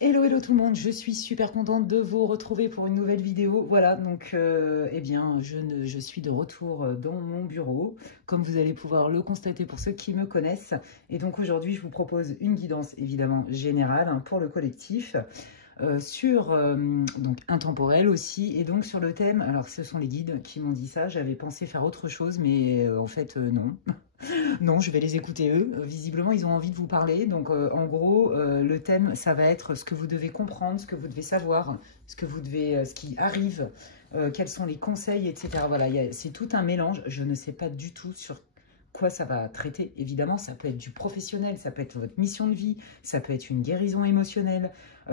Hello, hello tout le monde, je suis super contente de vous retrouver pour une nouvelle vidéo. Voilà, donc eh bien, je suis de retour dans mon bureau, comme vous allez pouvoir le constater pour ceux qui me connaissent. Et donc aujourd'hui, je vous propose une guidance évidemment générale hein, pour le collectif, sur donc intemporel aussi, et donc sur le thème, alors ce sont les guides qui m'ont dit ça, j'avais pensé faire autre chose, mais en fait non. Non, je vais les écouter eux. Visiblement, ils ont envie de vous parler. Donc, en gros, le thème, ça va être ce que vous devez comprendre, ce que vous devez savoir, ce que vous devez, ce qui arrive, quels sont les conseils, etc. Voilà, c'est tout un mélange. Je ne sais pas du tout sur quoi ça va traiter. Évidemment, ça peut être du professionnel, ça peut être votre mission de vie, ça peut être une guérison émotionnelle,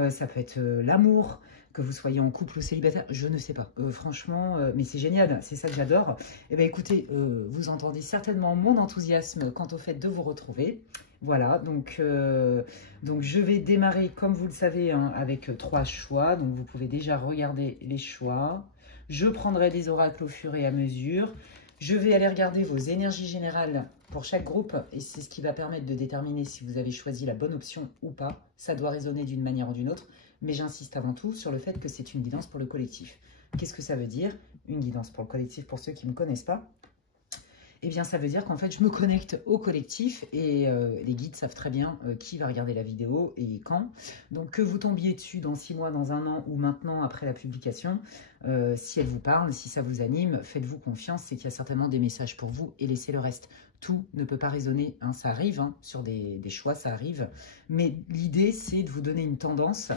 ça peut être l'amour, que vous soyez en couple ou célibataire, je ne sais pas. Franchement, mais c'est génial, c'est ça que j'adore. Eh bien écoutez, vous entendez certainement mon enthousiasme quant au fait de vous retrouver. Voilà, donc je vais démarrer, comme vous le savez, hein, avec 3 choix. Donc vous pouvez déjà regarder les choix. Je prendrai des oracles au fur et à mesure. Je vais aller regarder vos énergies générales pour chaque groupe et c'est ce qui va permettre de déterminer si vous avez choisi la bonne option ou pas. Ça doit résonner d'une manière ou d'une autre, mais j'insiste avant tout sur le fait que c'est une guidance pour le collectif. Qu'est-ce que ça veut dire? Une guidance pour le collectif, pour ceux qui ne me connaissent pas. Eh bien, ça veut dire qu'en fait, je me connecte au collectif et les guides savent très bien qui va regarder la vidéo et quand. Donc, que vous tombiez dessus dans 6 mois, dans 1 an ou maintenant après la publication, si elle vous parle, si ça vous anime, faites-vous confiance, c'est qu'il y a certainement des messages pour vous et laissez le reste. Tout ne peut pas résonner, hein, ça arrive, hein, sur des choix, ça arrive. Mais l'idée, c'est de vous donner une tendance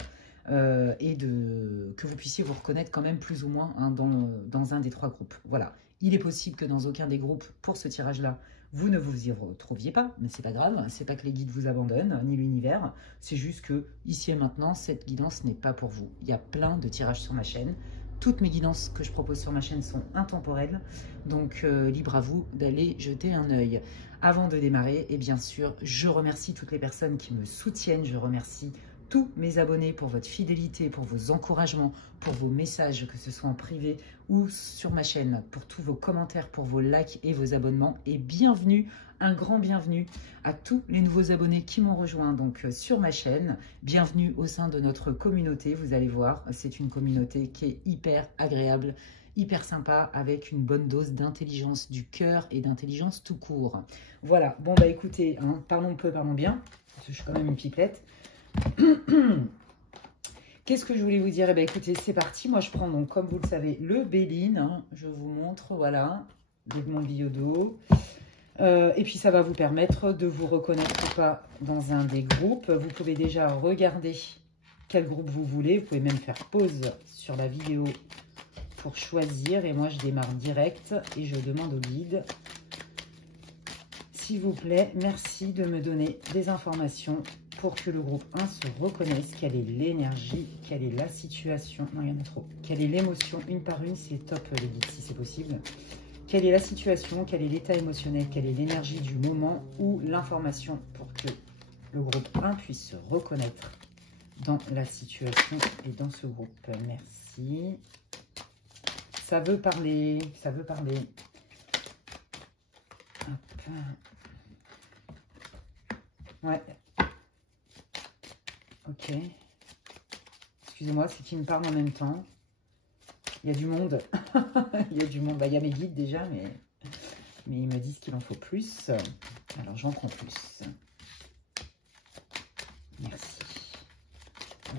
et que vous puissiez vous reconnaître quand même plus ou moins hein, dans un des 3 groupes. Voilà. Il est possible que dans aucun des groupes, pour ce tirage-là, vous ne vous y retrouviez pas, mais c'est pas grave, c'est pas que les guides vous abandonnent, ni l'univers, c'est juste que, ici et maintenant, cette guidance n'est pas pour vous. Il y a plein de tirages sur ma chaîne. Toutes mes guidances que je propose sur ma chaîne sont intemporelles, donc libre à vous d'aller jeter un œil. Avant de démarrer, et bien sûr, je remercie toutes les personnes qui me soutiennent, je remercie tous mes abonnés pour votre fidélité, pour vos encouragements, pour vos messages, que ce soit en privé ou sur ma chaîne, pour tous vos commentaires, pour vos likes et vos abonnements. Et bienvenue, un grand bienvenue à tous les nouveaux abonnés qui m'ont rejoint donc sur ma chaîne. Bienvenue au sein de notre communauté. Vous allez voir, c'est une communauté qui est hyper agréable, hyper sympa, avec une bonne dose d'intelligence du cœur et d'intelligence tout court. Voilà, bon bah écoutez, hein, parlons peu, parlons bien, parce que je suis quand même une pipelette. Qu'est-ce que je voulais vous dire? Eh bien, écoutez, c'est parti. Moi, je prends, donc, comme vous le savez, le Béline. Hein, je vous montre, voilà, mon biodo. Et puis, ça va vous permettre de vous reconnaître ou pas dans un des groupes. Vous pouvez déjà regarder quel groupe vous voulez. Vous pouvez même faire pause sur la vidéo pour choisir. Et moi, je démarre direct et je demande au guide. S'il vous plaît, merci de me donner des informations pour que le groupe 1 se reconnaisse. Quelle est l'énergie? Quelle est la situation? Non, il y en a trop. Quelle est l'émotion? Une par une, c'est top les guides, si c'est possible. Quelle est la situation? Quel est l'état émotionnel? Quelle est l'énergie du moment ou l'information pour que le groupe 1 puisse se reconnaître dans la situation et dans ce groupe? Merci. Ça veut parler, ça veut parler. Hop. Ouais. Ok. Excusez-moi, c'est qu'ils me parlent en même temps. Il y a du monde. Il y a du monde. Bah, il y a mes guides déjà, mais ils me disent qu'il en faut plus. Alors, j'en prends plus. Merci.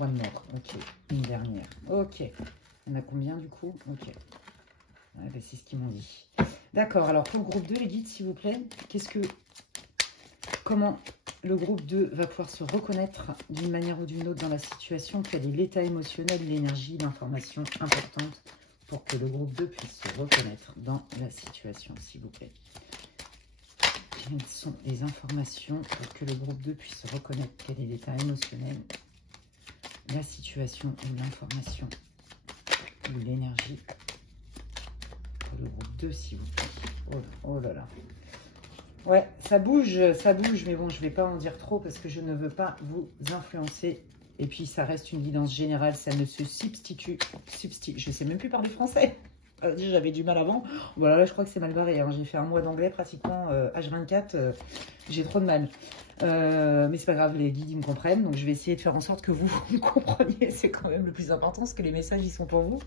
One more. Ok. Une dernière. Ok. Il y en a combien du coup? Ok. Ouais, bah, c'est ce qu'ils m'ont dit. D'accord. Alors, pour le groupe 2, les guides, s'il vous plaît, comment le groupe 2 va pouvoir se reconnaître d'une manière ou d'une autre dans la situation? Quel est l'état émotionnel, l'énergie, l'information importante pour que le groupe 2 puisse se reconnaître dans la situation, s'il vous plaît? Quelles sont les informations pour que le groupe 2 puisse se reconnaître? Quel est l'état émotionnel, la situation ou l'information ou l'énergie pour le groupe 2, s'il vous plaît? Oh là là. Ouais, ça bouge, mais bon, je ne vais pas en dire trop parce que je ne veux pas vous influencer. Et puis, ça reste une guidance générale, ça ne se substitue, je ne sais même plus parler français. J'avais du mal avant. Voilà, là, je crois que c'est mal barré, hein. J'ai fait un mois d'anglais pratiquement H24. J'ai trop de mal. Mais c'est pas grave, les guides, ils me comprennent. Donc, je vais essayer de faire en sorte que vous, vous me compreniez. C'est quand même le plus important, parce que les messages, ils sont pour vous.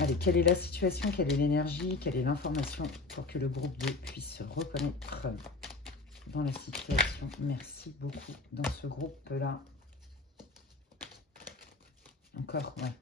Allez, quelle est la situation? Quelle est l'énergie? Quelle est l'information pour que le groupe 2 puisse se reconnaître dans la situation? Merci beaucoup dans ce groupe-là. Encore, ouais.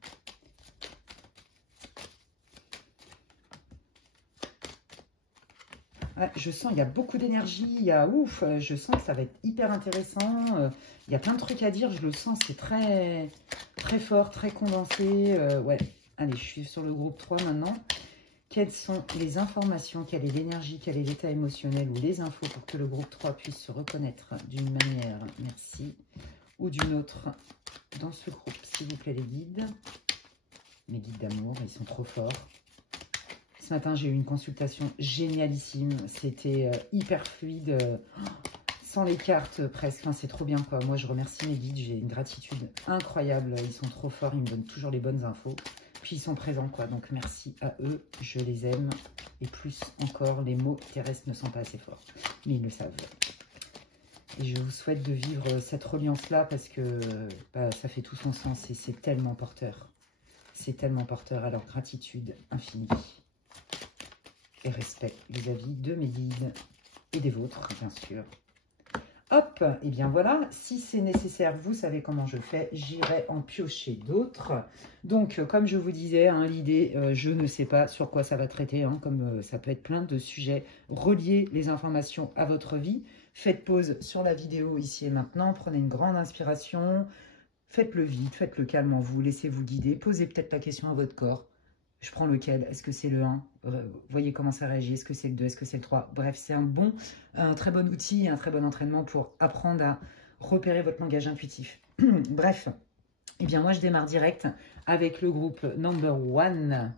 Ouais, je sens, il y a beaucoup d'énergie, il y a ouf, je sens que ça va être hyper intéressant. Il y a plein de trucs à dire, je le sens, c'est très, très fort, très condensé. Ouais, allez, je suis sur le groupe 3 maintenant. Quelles sont les informations, quelle est l'énergie, quel est l'état émotionnel ou les infos pour que le groupe 3 puisse se reconnaître d'une manière, merci, ou d'une autre dans ce groupe, s'il vous plaît, les guides. Mes guides d'amour, ils sont trop forts. Ce matin, j'ai eu une consultation génialissime. C'était hyper fluide, sans les cartes presque. Enfin, c'est trop bien, quoi. Moi, je remercie mes guides. J'ai une gratitude incroyable. Ils sont trop forts. Ils me donnent toujours les bonnes infos. Puis, ils sont présents, quoi. Donc, merci à eux. Je les aime. Et plus encore, les mots terrestres ne sont pas assez forts. Mais ils le savent. Et je vous souhaite de vivre cette reliance-là parce que bah, ça fait tout son sens. Et c'est tellement porteur. C'est tellement porteur. Alors, gratitude infinie. Et respect vis-à-vis de mes guides et des vôtres, bien sûr. Hop, et bien voilà, si c'est nécessaire, vous savez comment je fais, j'irai en piocher d'autres. Donc, comme je vous disais, hein, l'idée, je ne sais pas sur quoi ça va traiter, hein, comme ça peut être plein de sujets. Reliez les informations à votre vie. Faites pause sur la vidéo ici et maintenant, prenez une grande inspiration, faites-le vite, faites-le calme en vous, laissez-vous guider, posez peut-être la question à votre corps. Je prends lequel? Est-ce que c'est le 1? Voyez comment ça réagit. Est-ce que c'est le 2? Est-ce que c'est le 3? Bref, c'est un très bon outil, un très bon entraînement pour apprendre à repérer votre langage intuitif. Bref, eh bien moi je démarre direct avec le groupe number 1.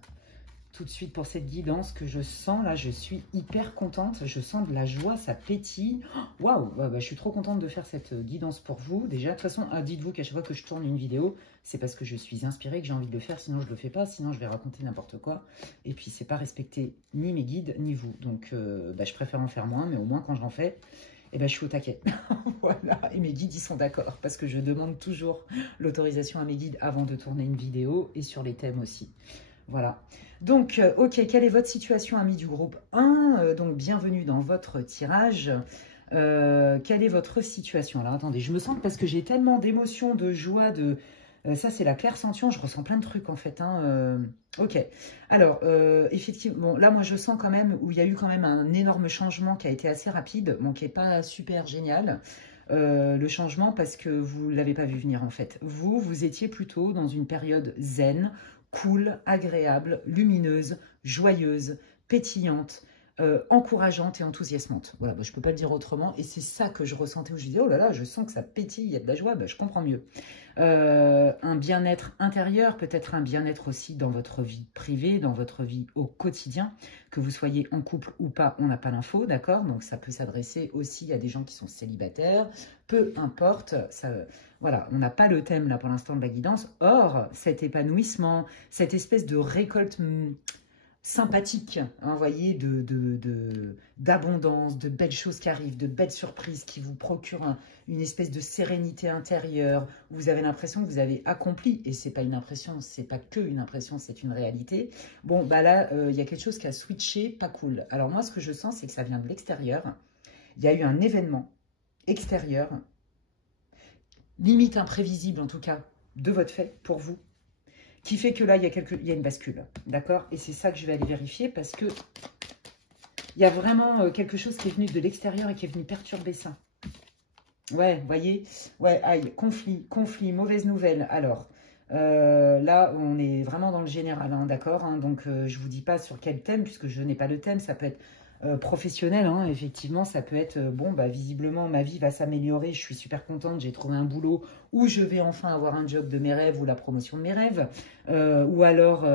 Tout de suite pour cette guidance que je sens. Là, je suis hyper contente. Je sens de la joie, ça pétille. Waouh, je suis trop contente de faire cette guidance pour vous. Déjà, de toute façon, dites-vous qu'à chaque fois que je tourne une vidéo, c'est parce que je suis inspirée, que j'ai envie de le faire. Sinon, je ne le fais pas. Sinon, je vais raconter n'importe quoi. Et puis, c'est pas respecter ni mes guides, ni vous. Donc, je préfère en faire moins. Mais au moins, quand j'en fais, je suis au taquet. Voilà. Et mes guides, ils sont d'accord. Parce que je demande toujours l'autorisation à mes guides avant de tourner une vidéo. Et sur les thèmes aussi. Voilà. Donc, ok, quelle est votre situation, amis du groupe 1? Donc, bienvenue dans votre tirage. Quelle est votre situation? Alors, attendez, je me sens parce que j'ai tellement d'émotions, de joie, de... ça, c'est la clairsentient, je ressens plein de trucs, en fait. Hein, ok. Alors, effectivement, bon, là, moi, je sens quand même où il y a eu quand même un énorme changement qui a été assez rapide, bon, qui n'est pas super génial. Le changement parce que vous ne l'avez pas vu venir, en fait. Vous étiez plutôt dans une période zen, cool, agréable, lumineuse, joyeuse, pétillante, encourageante et enthousiasmante. Voilà, je ne peux pas le dire autrement. Et c'est ça que je ressentais où je disais, oh là là, je sens que ça pétille, il y a de la joie, je comprends mieux. Un bien-être intérieur, peut-être un bien-être aussi dans votre vie privée, dans votre vie au quotidien, que vous soyez en couple ou pas, on n'a pas l'info, d'accord? Donc ça peut s'adresser aussi à des gens qui sont célibataires, peu importe, ça... Voilà, on n'a pas le thème là pour l'instant de la guidance. Or, cet épanouissement, cette espèce de récolte sympathique, hein, vous voyez, d'abondance, de belles choses qui arrivent, de belles surprises qui vous procurent une espèce de sérénité intérieure. Vous avez l'impression que vous avez accompli, et c'est pas une impression, c'est pas que une impression, c'est une réalité. Bon, bah là, il y a quelque chose qui a switché, pas cool. Alors moi, ce que je sens, c'est que ça vient de l'extérieur. Il y a eu un événement extérieur, limite imprévisible en tout cas, de votre fait, pour vous, qui fait que là, il y a une bascule, d'accord? Et c'est ça que je vais aller vérifier parce que il y a vraiment quelque chose qui est venu de l'extérieur et qui est venu perturber ça. Ouais, vous voyez? Ouais, aïe, conflit, mauvaise nouvelle. Alors, là, on est vraiment dans le général, hein, d'accord? Hein, donc, je ne vous dis pas sur quel thème, puisque je n'ai pas le thème, ça peut être... professionnel, hein, effectivement, ça peut être, bon, visiblement, ma vie va s'améliorer, je suis super contente, j'ai trouvé un boulot où je vais enfin avoir un job de mes rêves ou la promotion de mes rêves, ou alors,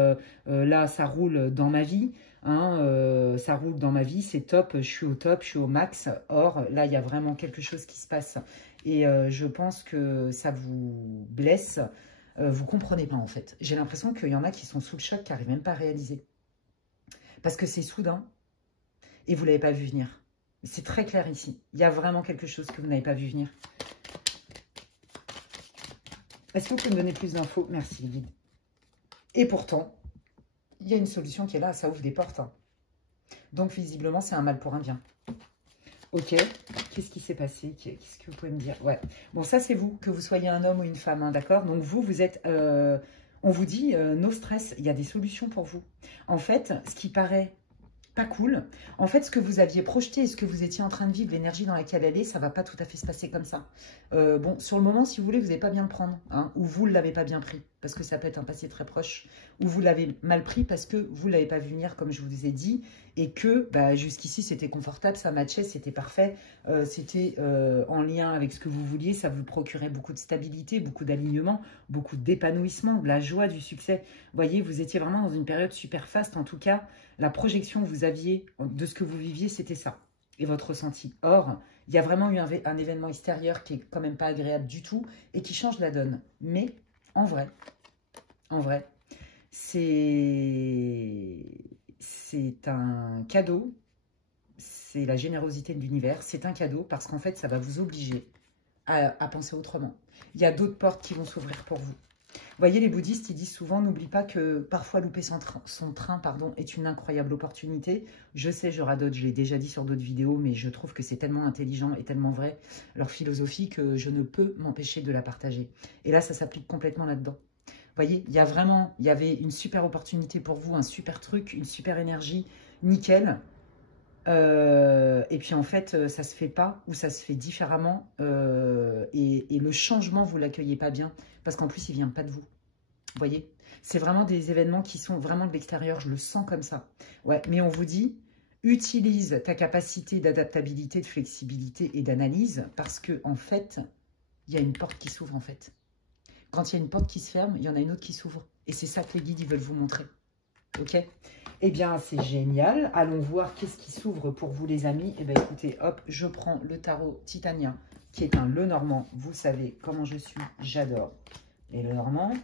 là, ça roule dans ma vie, hein, ça roule dans ma vie, c'est top, je suis au top, je suis au max. Or, là, il y a vraiment quelque chose qui se passe et je pense que ça vous blesse, vous comprenez pas, en fait. J'ai l'impression qu'il y en a qui sont sous le choc, qui n'arrivent même pas à réaliser. Parce que c'est soudain et vous ne l'avez pas vu venir. C'est très clair ici. Il y a vraiment quelque chose que vous n'avez pas vu venir. Est-ce que vous pouvez me donner plus d'infos? Merci, les guides. Et pourtant, il y a une solution qui est là. Ça ouvre des portes. Hein. Donc, visiblement, c'est un mal pour un bien. Ok. Qu'est-ce qui s'est passé? Qu'est-ce que vous pouvez me dire? Ouais. Bon, ça, c'est vous, que vous soyez un homme ou une femme. Hein, d'accord? Donc, vous êtes... on vous dit, no stress. Il y a des solutions pour vous. En fait, ce qui paraît... pas cool. En fait, ce que vous aviez projeté et ce que vous étiez en train de vivre, l'énergie dans laquelle elle est, ça ne va pas tout à fait se passer comme ça. Bon, sur le moment, si vous voulez, vous n'allez pas bien le prendre. Hein, ou vous ne l'avez pas bien pris, parce que ça peut être un passé très proche. Ou vous l'avez mal pris parce que vous ne l'avez pas vu venir, comme je vous ai dit. Et que bah, jusqu'ici, c'était confortable, ça matchait, c'était parfait. C'était en lien avec ce que vous vouliez. Ça vous procurait beaucoup de stabilité, beaucoup d'alignement, beaucoup d'épanouissement, de la joie, du succès. Vous voyez, vous étiez vraiment dans une période super faste. En tout cas, la projection que vous aviez de ce que vous viviez, c'était ça. Et votre ressenti. Or, il y a vraiment eu un événement extérieur qui est quand même pas agréable du tout et qui change la donne. Mais, en vrai, c'est un cadeau. C'est la générosité de l'univers. C'est un cadeau parce qu'en fait, ça va vous obliger à penser autrement. Il y a d'autres portes qui vont s'ouvrir pour vous. Vous voyez, les bouddhistes, ils disent souvent, n'oublie pas que parfois louper son train est une incroyable opportunité. Je sais, je radote, je l'ai déjà dit sur d'autres vidéos, mais je trouve que c'est tellement intelligent et tellement vrai, leur philosophie, que je ne peux m'empêcher de la partager. Et là, ça s'applique complètement là-dedans. Vous voyez, il y avait une super opportunité pour vous, un super truc, une super énergie, nickel. Et puis en fait, ça se fait pas ou ça se fait différemment et le changement, vous l'accueillez pas bien parce qu'en plus, il vient pas de vous. Vous voyez, c'est vraiment des événements qui sont vraiment de l'extérieur, je le sens comme ça. Ouais, mais on vous dit, utilise ta capacité d'adaptabilité, de flexibilité et d'analyse parce que en fait, il y a une porte qui s'ouvre en fait. Quand il y a une porte qui se ferme, il y en a une autre qui s'ouvre. Et c'est ça que les guides, ils veulent vous montrer. Ok? Eh bien, c'est génial. Allons voir qu'est-ce qui s'ouvre pour vous, les amis. Eh bien, écoutez, hop, je prends le tarot Titania, qui est un Lenormand. Vous savez comment je suis, j'adore les Lenormands.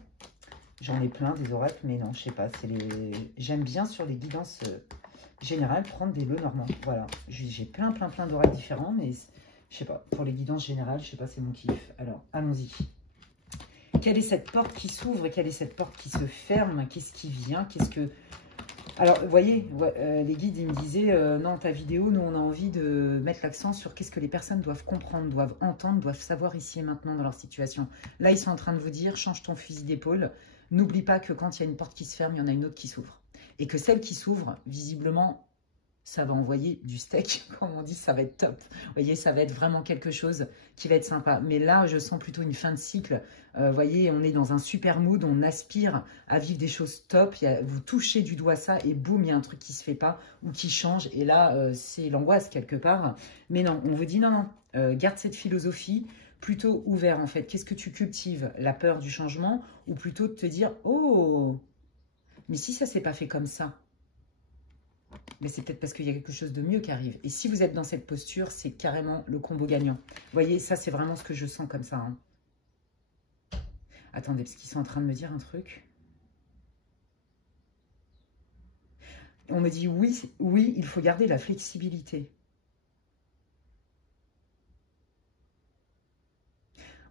J'en ai plein, des oracles, mais non, je sais pas. J'aime bien sur les guidances générales prendre des Lenormands. Voilà, j'ai plein d'oracles différents, mais je sais pas. Pour les guidances générales, je sais pas, c'est mon kiff. Alors, allons-y. Quelle est cette porte qui s'ouvre et quelle est cette porte qui se ferme? Qu'est-ce qui vient? Qu'est-ce que... Alors, vous voyez, les guides, ils me disaient, non, ta vidéo, nous, on a envie de mettre l'accent sur qu'est-ce que les personnes doivent comprendre, doivent entendre, doivent savoir ici et maintenant dans leur situation. Là, ils sont en train de vous dire, change ton fusil d'épaule. N'oublie pas que quand il y a une porte qui se ferme, il y en a une autre qui s'ouvre. Et que celle qui s'ouvre, visiblement, ça va envoyer du steak, comme on dit, ça va être top. Vous voyez, ça va être vraiment quelque chose qui va être sympa. Mais là, je sens plutôt une fin de cycle. Vous voyez, on est dans un super mood, on aspire à vivre des choses top. Vous touchez du doigt ça et boum, il y a un truc qui ne se fait pas ou qui change. Et là, c'est l'angoisse quelque part. Mais non, on vous dit non, garde cette philosophie plutôt ouverte en fait. Qu'est-ce que tu cultives? La peur du changement ou plutôt de te dire, oh, mais si ça ne s'est pas fait comme ça, mais c'est peut-être parce qu'il y a quelque chose de mieux qui arrive. Et si vous êtes dans cette posture, c'est carrément le combo gagnant. Vous voyez, ça, c'est vraiment ce que je sens comme ça. Hein. Attendez, parce qu'ils sont en train de me dire un truc. On me dit, oui, oui, il faut garder la flexibilité.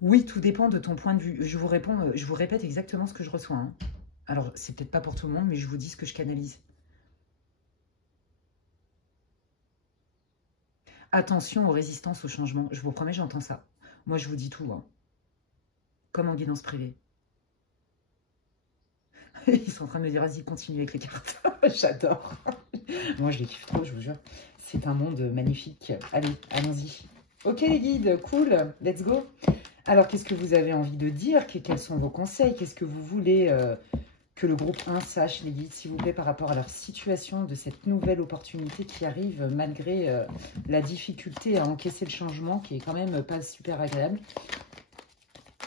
Oui, tout dépend de ton point de vue. Je vous réponds, je vous répète exactement ce que je reçois. Hein. Alors, c'est peut-être pas pour tout le monde, mais je vous dis ce que je canalise. Attention aux résistances au changement. Je vous promets, j'entends ça. Moi, je vous dis tout. Hein. Comme en guidance privée. Ils sont en train de me dire, vas-y, continue avec les cartes. J'adore. Moi, je les kiffe trop, je vous jure. C'est un monde magnifique. Allez, allons-y. Ok, les guides, cool. Let's go. Alors, qu'est-ce que vous avez envie de dire? Quels sont vos conseils? Qu'est-ce que vous voulez que le groupe 1 sache, les guides, s'il vous plaît, par rapport à leur situation de cette nouvelle opportunité qui arrive malgré la difficulté à encaisser le changement, qui est quand même pas super agréable.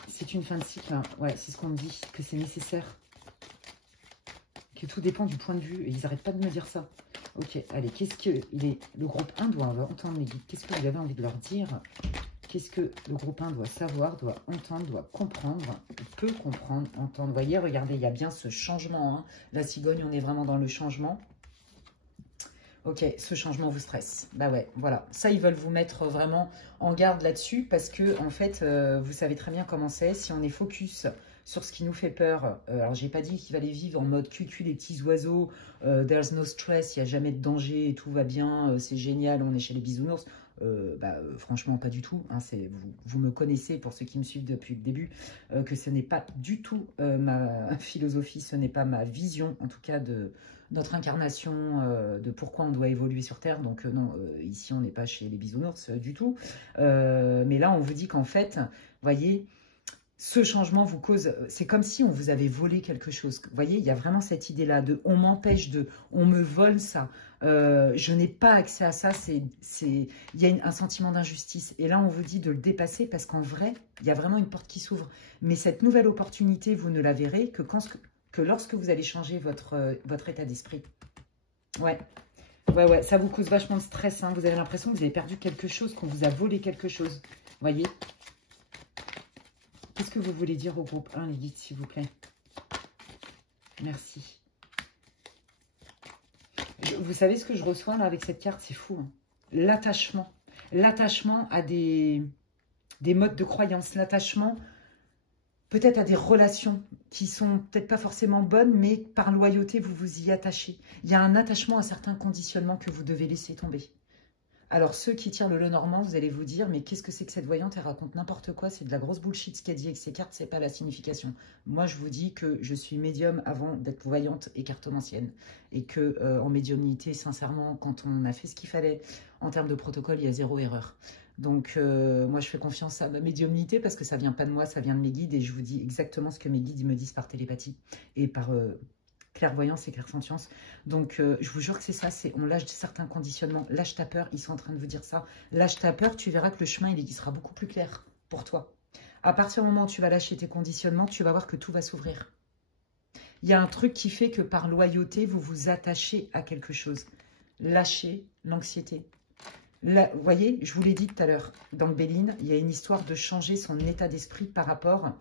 C'est une fin de cycle, hein. Ouais, c'est ce qu'on me dit, que c'est nécessaire. Que tout dépend du point de vue, et ils n'arrêtent pas de me dire ça. Ok, allez, qu'est-ce que le groupe 1 doit entendre, les guides? Qu'est-ce que vous avez envie de leur dire? Qu'est-ce que le groupe 1 doit savoir, doit entendre, doit comprendre, peut comprendre, entendre? Vous voyez, regardez, il y a bien ce changement. Hein. La cigogne, on est vraiment dans le changement. Ok, ce changement vous stresse. Bah ouais, voilà. Ça, ils veulent vous mettre vraiment en garde là-dessus parce que, en fait, vous savez très bien comment c'est. Si on est focus sur ce qui nous fait peur, alors j'ai pas dit qu'il fallait vivre en mode cucu les petits oiseaux, there's no stress, il n'y a jamais de danger, et tout va bien, c'est génial, on est chez les bisounours. Franchement, pas du tout. Hein, vous me connaissez, pour ceux qui me suivent depuis le début, que ce n'est pas du tout ma philosophie, ce n'est pas ma vision, en tout cas, de notre incarnation, de pourquoi on doit évoluer sur Terre. Donc non, ici, on n'est pas chez les bisounours du tout. Mais là, on vous dit qu'en fait, voyez, ce changement vous cause... C'est comme si on vous avait volé quelque chose. Vous voyez, il y a vraiment cette idée-là de on m'empêche de... On me vole ça. Je n'ai pas accès à ça. Il y a un sentiment d'injustice. Et là, on vous dit de le dépasser parce qu'en vrai, il y a vraiment une porte qui s'ouvre. Mais cette nouvelle opportunité, vous ne la verrez que lorsque vous allez changer votre état d'esprit. Ouais. Ouais, ça vous cause vachement de stress. Hein. Vous avez l'impression que vous avez perdu quelque chose, qu'on vous a volé quelque chose. Vous voyez ? Qu'est-ce que vous voulez dire au groupe 1, les guides, s'il vous plaît? Merci. Vous savez ce que je reçois là avec cette carte? C'est fou. Hein. L'attachement. L'attachement à des modes de croyance. L'attachement peut-être à des relations qui sont peut-être pas forcément bonnes, mais par loyauté, vous vous y attachez. Il y a un attachement à certains conditionnements que vous devez laisser tomber. Alors, ceux qui tirent le Lenormand, vous allez vous dire, mais qu'est-ce que c'est que cette voyante? Elle raconte n'importe quoi, c'est de la grosse bullshit ce qu'elle dit avec ces cartes, c'est pas la signification. Moi, je vous dis que je suis médium avant d'être voyante et cartomancienne. Et que en médiumnité, sincèrement, quand on a fait ce qu'il fallait en termes de protocole, il y a zéro erreur. Donc, moi, je fais confiance à ma médiumnité parce que ça vient pas de moi, ça vient de mes guides. Et je vous dis exactement ce que mes guides me disent par télépathie et par... clairvoyance et clairsentience. Donc, je vous jure que c'est ça, on lâche certains conditionnements. Lâche ta peur, ils sont en train de vous dire ça. Lâche ta peur, tu verras que le chemin, il sera beaucoup plus clair pour toi. À partir du moment où tu vas lâcher tes conditionnements, tu vas voir que tout va s'ouvrir. Il y a un truc qui fait que par loyauté, vous vous attachez à quelque chose. Lâchez l'anxiété. Vous voyez, je vous l'ai dit tout à l'heure, dans le Béline, il y a une histoire de changer son état d'esprit par rapport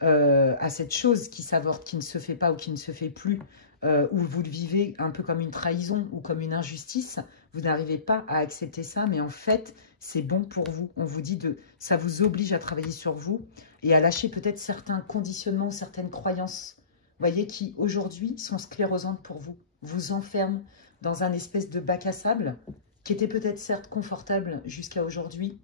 à cette chose qui s'avorte, qui ne se fait pas ou qui ne se fait plus, où vous le vivez un peu comme une trahison ou comme une injustice, vous n'arrivez pas à accepter ça, mais en fait, c'est bon pour vous. On vous dit ça vous oblige à travailler sur vous et à lâcher peut-être certains conditionnements, certaines croyances, vous voyez, qui aujourd'hui sont sclérosantes pour vous, vous enferment dans un espèce de bac à sable qui était peut-être certes confortable jusqu'à aujourd'hui,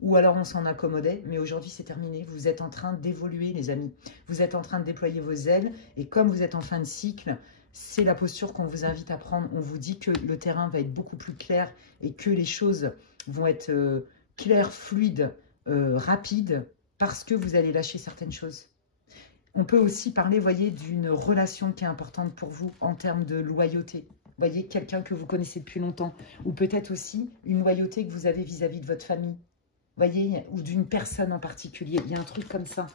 ou alors on s'en accommodait, mais aujourd'hui c'est terminé. Vous êtes en train d'évoluer, les amis. Vous êtes en train de déployer vos ailes, et comme vous êtes en fin de cycle, c'est la posture qu'on vous invite à prendre. On vous dit que le terrain va être beaucoup plus clair, et que les choses vont être claires, fluides, rapides, parce que vous allez lâcher certaines choses. On peut aussi parler, voyez, d'une relation qui est importante pour vous en termes de loyauté. Voyez, quelqu'un que vous connaissez depuis longtemps, ou peut-être aussi une loyauté que vous avez vis-à-vis de votre famille. Voyez, ou d'une personne en particulier. Il y a un truc comme ça.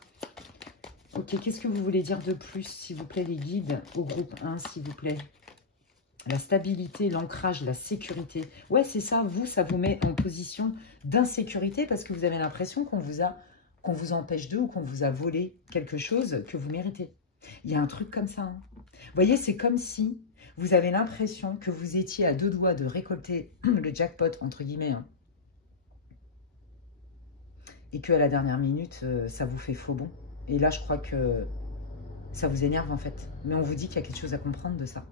Ok, qu'est-ce que vous voulez dire de plus, s'il vous plaît, les guides, au groupe 1, s'il vous plaît? La stabilité, l'ancrage, la sécurité. Ouais, c'est ça, vous, ça vous met en position d'insécurité parce que vous avez l'impression qu'on vous empêche d'eux ou qu'on vous a volé quelque chose que vous méritez. Il y a un truc comme ça. Hein. Vous voyez, c'est comme si vous avez l'impression que vous étiez à deux doigts de récolter le jackpot, entre guillemets, hein, et qu'à la dernière minute, ça vous fait faux bon. Et là, je crois que ça vous énerve, en fait. Mais on vous dit qu'il y a quelque chose à comprendre de ça.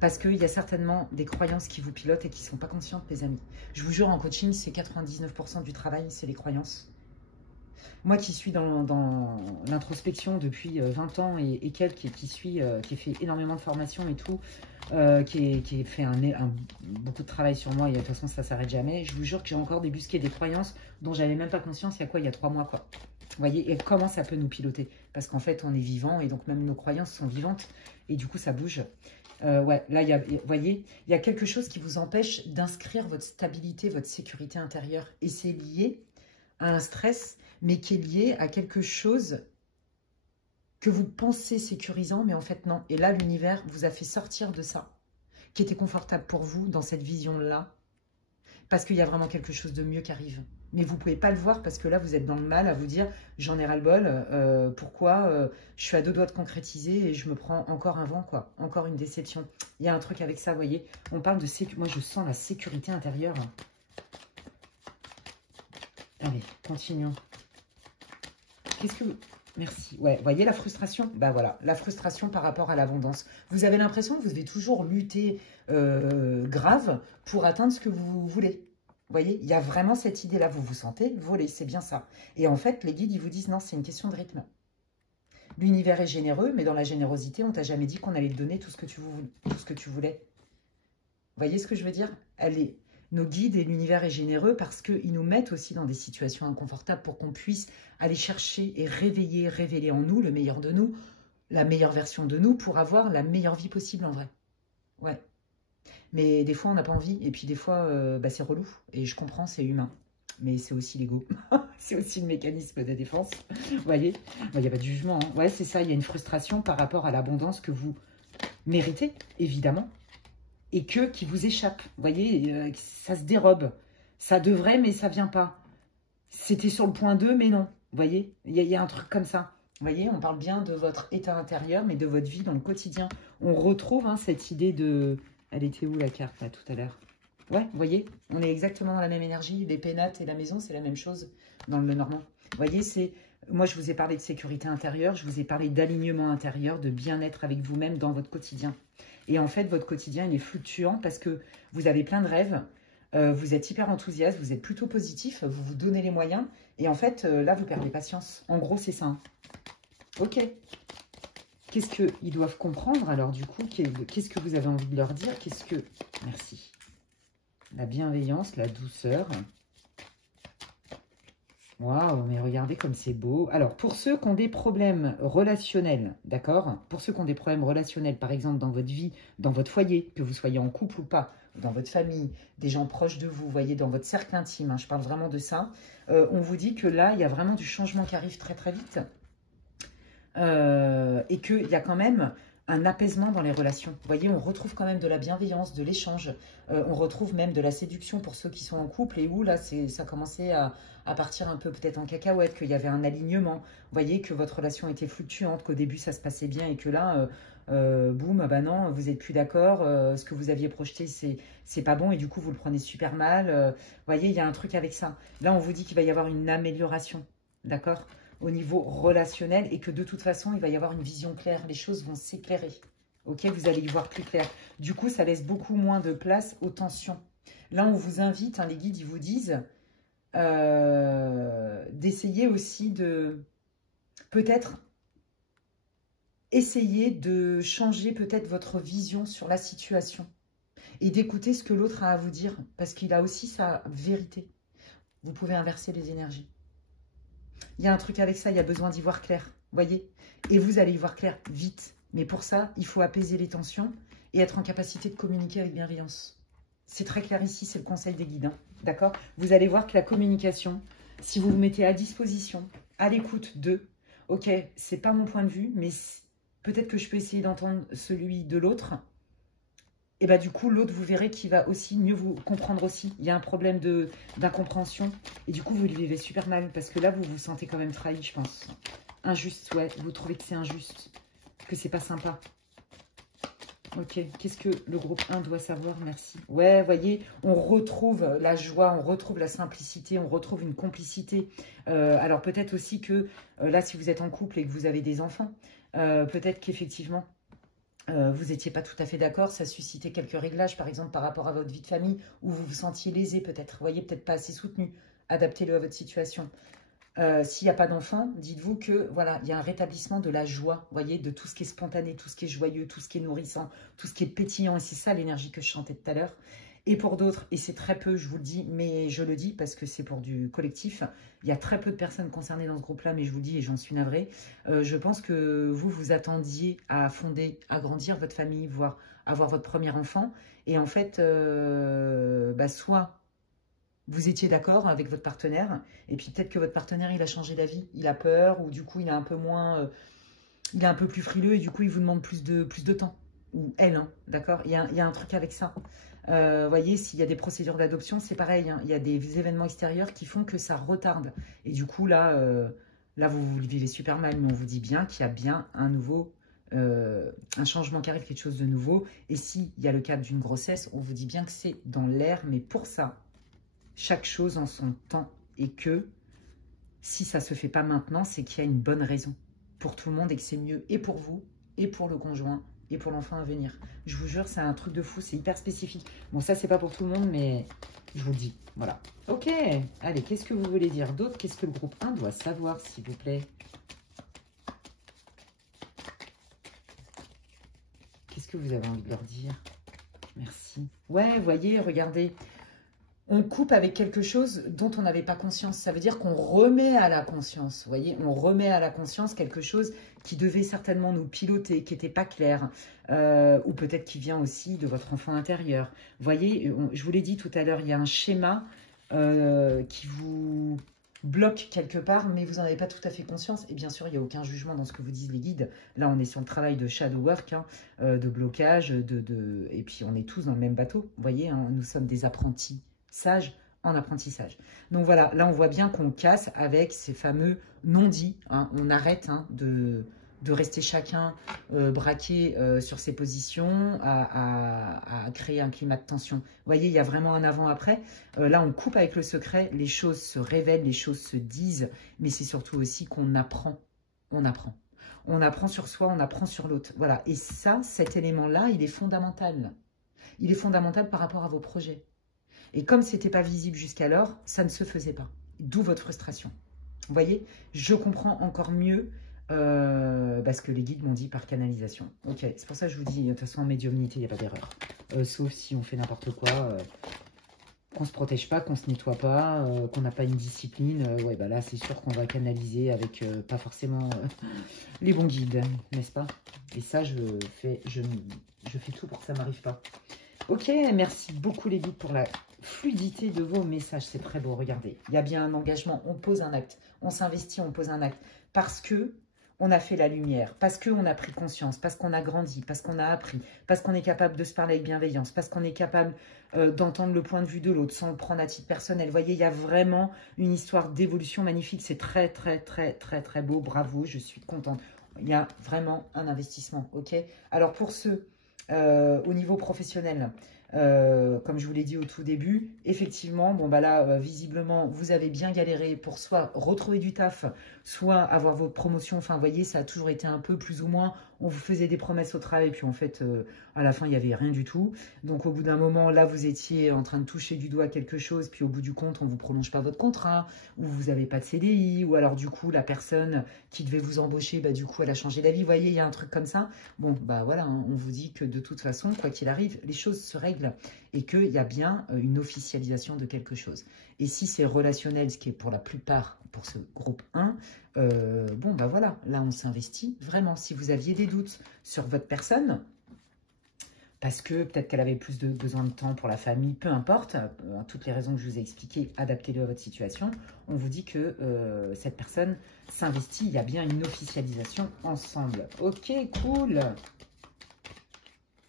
Parce qu'il y a certainement des croyances qui vous pilotent et qui ne sont pas conscientes, mes amis. Je vous jure, en coaching, c'est 99% du travail, c'est les croyances. Moi qui suis dans l'introspection depuis 20 ans et quelques, et qui ai fait énormément de formations et tout, qui ai fait beaucoup de travail sur moi, et de toute façon ça ne s'arrête jamais, je vous jure que j'ai encore débusqué des croyances dont j'avais même pas conscience il y a 3 mois, quoi. Vous voyez, et comment ça peut nous piloter? Parce qu'en fait, on est vivant, et donc même nos croyances sont vivantes, et du coup ça bouge. Ouais, là, vous voyez, il y a quelque chose qui vous empêche d'inscrire votre stabilité, votre sécurité intérieure, et c'est lié à un stress, mais qui est lié à quelque chose que vous pensez sécurisant, mais en fait non. Et là, l'univers vous a fait sortir de ça, qui était confortable pour vous dans cette vision-là, Parce qu'il y a vraiment quelque chose de mieux qui arrive. Mais vous ne pouvez pas le voir parce que là, vous êtes dans le mal à vous dire « j'en ai ras-le-bol, pourquoi je suis à 2 doigts de concrétiser et je me prends encore un vent, quoi. Encore une déception. » Il y a un truc avec ça, vous voyez. On parle de sécurité. Moi, je sens la sécurité intérieure. Allez, continuons. Qu'est-ce que... Merci. Ouais, vous voyez la frustration? Bah voilà, la frustration par rapport à l'abondance. Vous avez l'impression que vous devez toujours lutter grave pour atteindre ce que vous voulez. Vous voyez, il y a vraiment cette idée-là. Vous vous sentez voler, c'est bien ça. Et en fait, les guides, ils vous disent non, c'est une question de rythme. L'univers est généreux, mais dans la générosité, on t'a jamais dit qu'on allait te donner tout ce que tu voulais. Vous voyez ce que je veux dire? Nos guides et l'univers est généreux parce qu'ils nous mettent aussi dans des situations inconfortables pour qu'on puisse aller chercher et révéler en nous le meilleur de nous, la meilleure version de nous pour avoir la meilleure vie possible en vrai. Ouais. Mais des fois, on n'a pas envie. Et puis des fois, c'est relou. Et je comprends, c'est humain. Mais c'est aussi l'ego. C'est aussi le mécanisme de défense. Vous voyez? Il n'y a pas de jugement. Hein. Ouais, c'est ça. Il y a une frustration par rapport à l'abondance que vous méritez, évidemment. Et qui vous échappe. Vous voyez, ça se dérobe. Ça devrait, mais ça vient pas. C'était sur le point 2, mais non. Vous voyez, il y a un truc comme ça. Vous voyez, on parle bien de votre état intérieur, mais de votre vie dans le quotidien. On retrouve cette idée de... Elle était où la carte, là, tout à l'heure? Ouais, vous voyez, on est exactement dans la même énergie. Les pénates et la maison, c'est la même chose dans le normand. Vous voyez, c'est... Moi, je vous ai parlé de sécurité intérieure, je vous ai parlé d'alignement intérieur, de bien-être avec vous-même dans votre quotidien. Et en fait, votre quotidien, il est fluctuant parce que vous avez plein de rêves, vous êtes hyper enthousiaste, vous êtes plutôt positif, vous vous donnez les moyens. Et en fait, là, vous perdez patience. En gros, c'est ça. Hein. Ok. Qu'est-ce qu'ils doivent comprendre alors, du coup? Qu'est-ce que vous avez envie de leur dire? Merci. La bienveillance, la douceur. Waouh, mais regardez comme c'est beau. Alors, pour ceux qui ont des problèmes relationnels, d'accord? Pour ceux qui ont des problèmes relationnels, par exemple, dans votre vie, dans votre foyer, que vous soyez en couple ou pas, dans votre famille, des gens proches de vous, vous voyez, dans votre cercle intime, hein, je parle vraiment de ça, on vous dit que là, il y a vraiment du changement qui arrive très, très vite. Et qu'il y a quand même un apaisement dans les relations. Vous voyez, on retrouve quand même de la bienveillance, de l'échange. On retrouve même de la séduction pour ceux qui sont en couple et où là, ça commençait à partir un peu peut-être en cacahuète, qu'il y avait un alignement. Vous voyez que votre relation était fluctuante, qu'au début, ça se passait bien et que là, boum, ah bah non, vous n'êtes plus d'accord. Ce que vous aviez projeté, c'est pas bon et du coup, vous le prenez super mal. Vous voyez, il y a un truc avec ça. Là, on vous dit qu'il va y avoir une amélioration, d'accord ? Au niveau relationnel et que de toute façon, il va y avoir une vision claire. Les choses vont s'éclairer. Ok, vous allez y voir plus clair. Du coup, ça laisse beaucoup moins de place aux tensions. Là, on vous invite, hein, les guides, ils vous disent d'essayer aussi de peut-être essayer de changer peut-être votre vision sur la situation et d'écouter ce que l'autre a à vous dire parce qu'il a aussi sa vérité. Vous pouvez inverser les énergies. Il y a un truc avec ça, il y a besoin d'y voir clair, voyez. Et vous allez y voir clair vite. Mais pour ça, il faut apaiser les tensions et être en capacité de communiquer avec bienveillance. C'est très clair ici, c'est le conseil des guides, hein, d'accord? Vous allez voir que la communication, si vous vous mettez à disposition, à l'écoute d'eux, ok, c'est pas mon point de vue, mais peut-être que je peux essayer d'entendre celui de l'autre. Et bah du coup, l'autre, vous verrez qu'il va aussi mieux vous comprendre aussi. Il y a un problème d'incompréhension. Et du coup, vous le vivez super mal. Parce que là, vous vous sentez quand même trahi, je pense. Injuste, ouais. Vous trouvez que c'est injuste. Que c'est pas sympa. Ok. Qu'est-ce que le groupe 1 doit savoir? Merci. Ouais, voyez, on retrouve la joie, on retrouve la simplicité, on retrouve une complicité. Alors peut-être aussi que, là, si vous êtes en couple et que vous avez des enfants, peut-être qu'effectivement... vous n'étiez pas tout à fait d'accord, ça suscitait quelques réglages, par exemple, par rapport à votre vie de famille, où vous vous sentiez lésé peut-être, vous voyez, peut-être pas assez soutenu. Adaptez-le à votre situation. S'il n'y a pas d'enfant, dites-vous que, voilà, il y a un rétablissement de la joie, vous voyez, de tout ce qui est spontané, tout ce qui est joyeux, tout ce qui est nourrissant, tout ce qui est pétillant, et c'est ça l'énergie que je chantais tout à l'heure. Et pour d'autres, et c'est très peu, je vous le dis, mais je le dis parce que c'est pour du collectif, il y a très peu de personnes concernées dans ce groupe-là, mais je vous le dis et j'en suis navrée. Je pense que vous, vous attendiez à fonder, à grandir votre famille, voire avoir votre premier enfant. Et en fait, soit vous étiez d'accord avec votre partenaire, et puis peut-être que votre partenaire, il a changé d'avis, il a peur, ou du coup, il est un peu moins... il est un peu plus frileux, et du coup, il vous demande plus de temps. Ou elle, hein, d'accord, il y a un truc avec ça. Voyez, s'il y a des procédures d'adoption, c'est pareil. Hein, il y a des événements extérieurs qui font que ça retarde. Et du coup, là, là vous le vivez super mal, mais on vous dit bien qu'il y a bien un changement qui arrive, quelque chose de nouveau. Et s'il y a le cadre d'une grossesse, on vous dit bien que c'est dans l'air. Mais pour ça, chaque chose en son temps. Et que si ça ne se fait pas maintenant, c'est qu'il y a une bonne raison pour tout le monde et que c'est mieux et pour vous, et pour le conjoint, et pour l'enfant à venir. Je vous jure, c'est un truc de fou, c'est hyper spécifique. Bon, ça, c'est pas pour tout le monde, mais je vous le dis. Voilà. Ok, allez, qu'est-ce que vous voulez dire d'autre? Qu'est-ce que le groupe 1 doit savoir, s'il vous plaît? Qu'est-ce que vous avez envie de leur dire? Merci. Ouais, voyez, regardez. On coupe avec quelque chose dont on n'avait pas conscience. Ça veut dire qu'on remet à la conscience. Vous voyez, on remet à la conscience quelque chose qui devait certainement nous piloter, qui n'était pas clair, ou peut-être qui vient aussi de votre enfant intérieur. Vous voyez, je vous l'ai dit tout à l'heure, il y a un schéma qui vous bloque quelque part, mais vous n'en avez pas tout à fait conscience. Et bien sûr, il n'y a aucun jugement dans ce que vous disent les guides. Là, on est sur le travail de shadow work, hein, de blocage, et puis on est tous dans le même bateau. Vous voyez, hein, nous sommes des apprentis sages en apprentissage. Donc voilà, là on voit bien qu'on casse avec ces fameux non-dits. Hein. On arrête de rester chacun braqué sur ses positions, à créer un climat de tension. Vous voyez, il y a vraiment un avant-après. Là, on coupe avec le secret, les choses se révèlent, les choses se disent, mais c'est surtout aussi qu'on apprend. On apprend. On apprend sur soi, on apprend sur l'autre. Voilà, et ça, cet élément-là, il est fondamental. Il est fondamental par rapport à vos projets. Et comme ce n'était pas visible jusqu'alors, ça ne se faisait pas. D'où votre frustration. Vous voyez, je comprends encore mieux parce que les guides m'ont dit par canalisation. Ok, c'est pour ça que je vous dis, de toute façon, en médiumnité, il n'y a pas d'erreur. Sauf si on fait n'importe quoi, qu'on ne se protège pas, qu'on ne se nettoie pas, qu'on n'a pas une discipline. Ouais, bah là, c'est sûr qu'on va canaliser avec pas forcément les bons guides, n'est-ce pas? Et ça, je fais tout pour que ça ne m'arrive pas. Ok, merci beaucoup les guides pour la fluidité de vos messages. C'est très beau, regardez. Il y a bien un engagement, on pose un acte. On s'investit, on pose un acte. Parce que on a fait la lumière, parce qu'on a pris conscience, parce qu'on a grandi, parce qu'on a appris, parce qu'on est capable de se parler avec bienveillance, parce qu'on est capable d'entendre le point de vue de l'autre sans le prendre à titre personnel. Vous voyez, il y a vraiment une histoire d'évolution magnifique. C'est très, très, très, très, très beau. Bravo, je suis contente. Il y a vraiment un investissement, ok? Alors, pour ceux... au niveau professionnel, comme je vous l'ai dit au tout début, effectivement, bon bah là, visiblement, vous avez bien galéré pour soit retrouver du taf, soit avoir votre promotion. Enfin, vous voyez, ça a toujours été un peu plus ou moins, on vous faisait des promesses au travail, puis en fait, à la fin, il n'y avait rien du tout. Donc, au bout d'un moment, là, vous étiez en train de toucher du doigt quelque chose, puis au bout du compte, on ne vous prolonge pas votre contrat, ou vous n'avez pas de CDI, ou alors du coup, la personne qui devait vous embaucher, bah, du coup, elle a changé d'avis. Vous voyez, il y a un truc comme ça. Bon, bah voilà, hein, on vous dit que de toute façon, quoi qu'il arrive, les choses se règlent et qu'il y a bien une officialisation de quelque chose. Et si c'est relationnel, ce qui est pour la plupart, pour ce groupe 1, bon, bah voilà, là, on s'investit vraiment. Si vous aviez des doutes sur votre personne, parce que peut-être qu'elle avait plus de besoin de temps pour la famille, peu importe, toutes les raisons que je vous ai expliquées, adaptez-le à votre situation. On vous dit que cette personne s'investit, il y a bien une officialisation ensemble. Ok, cool.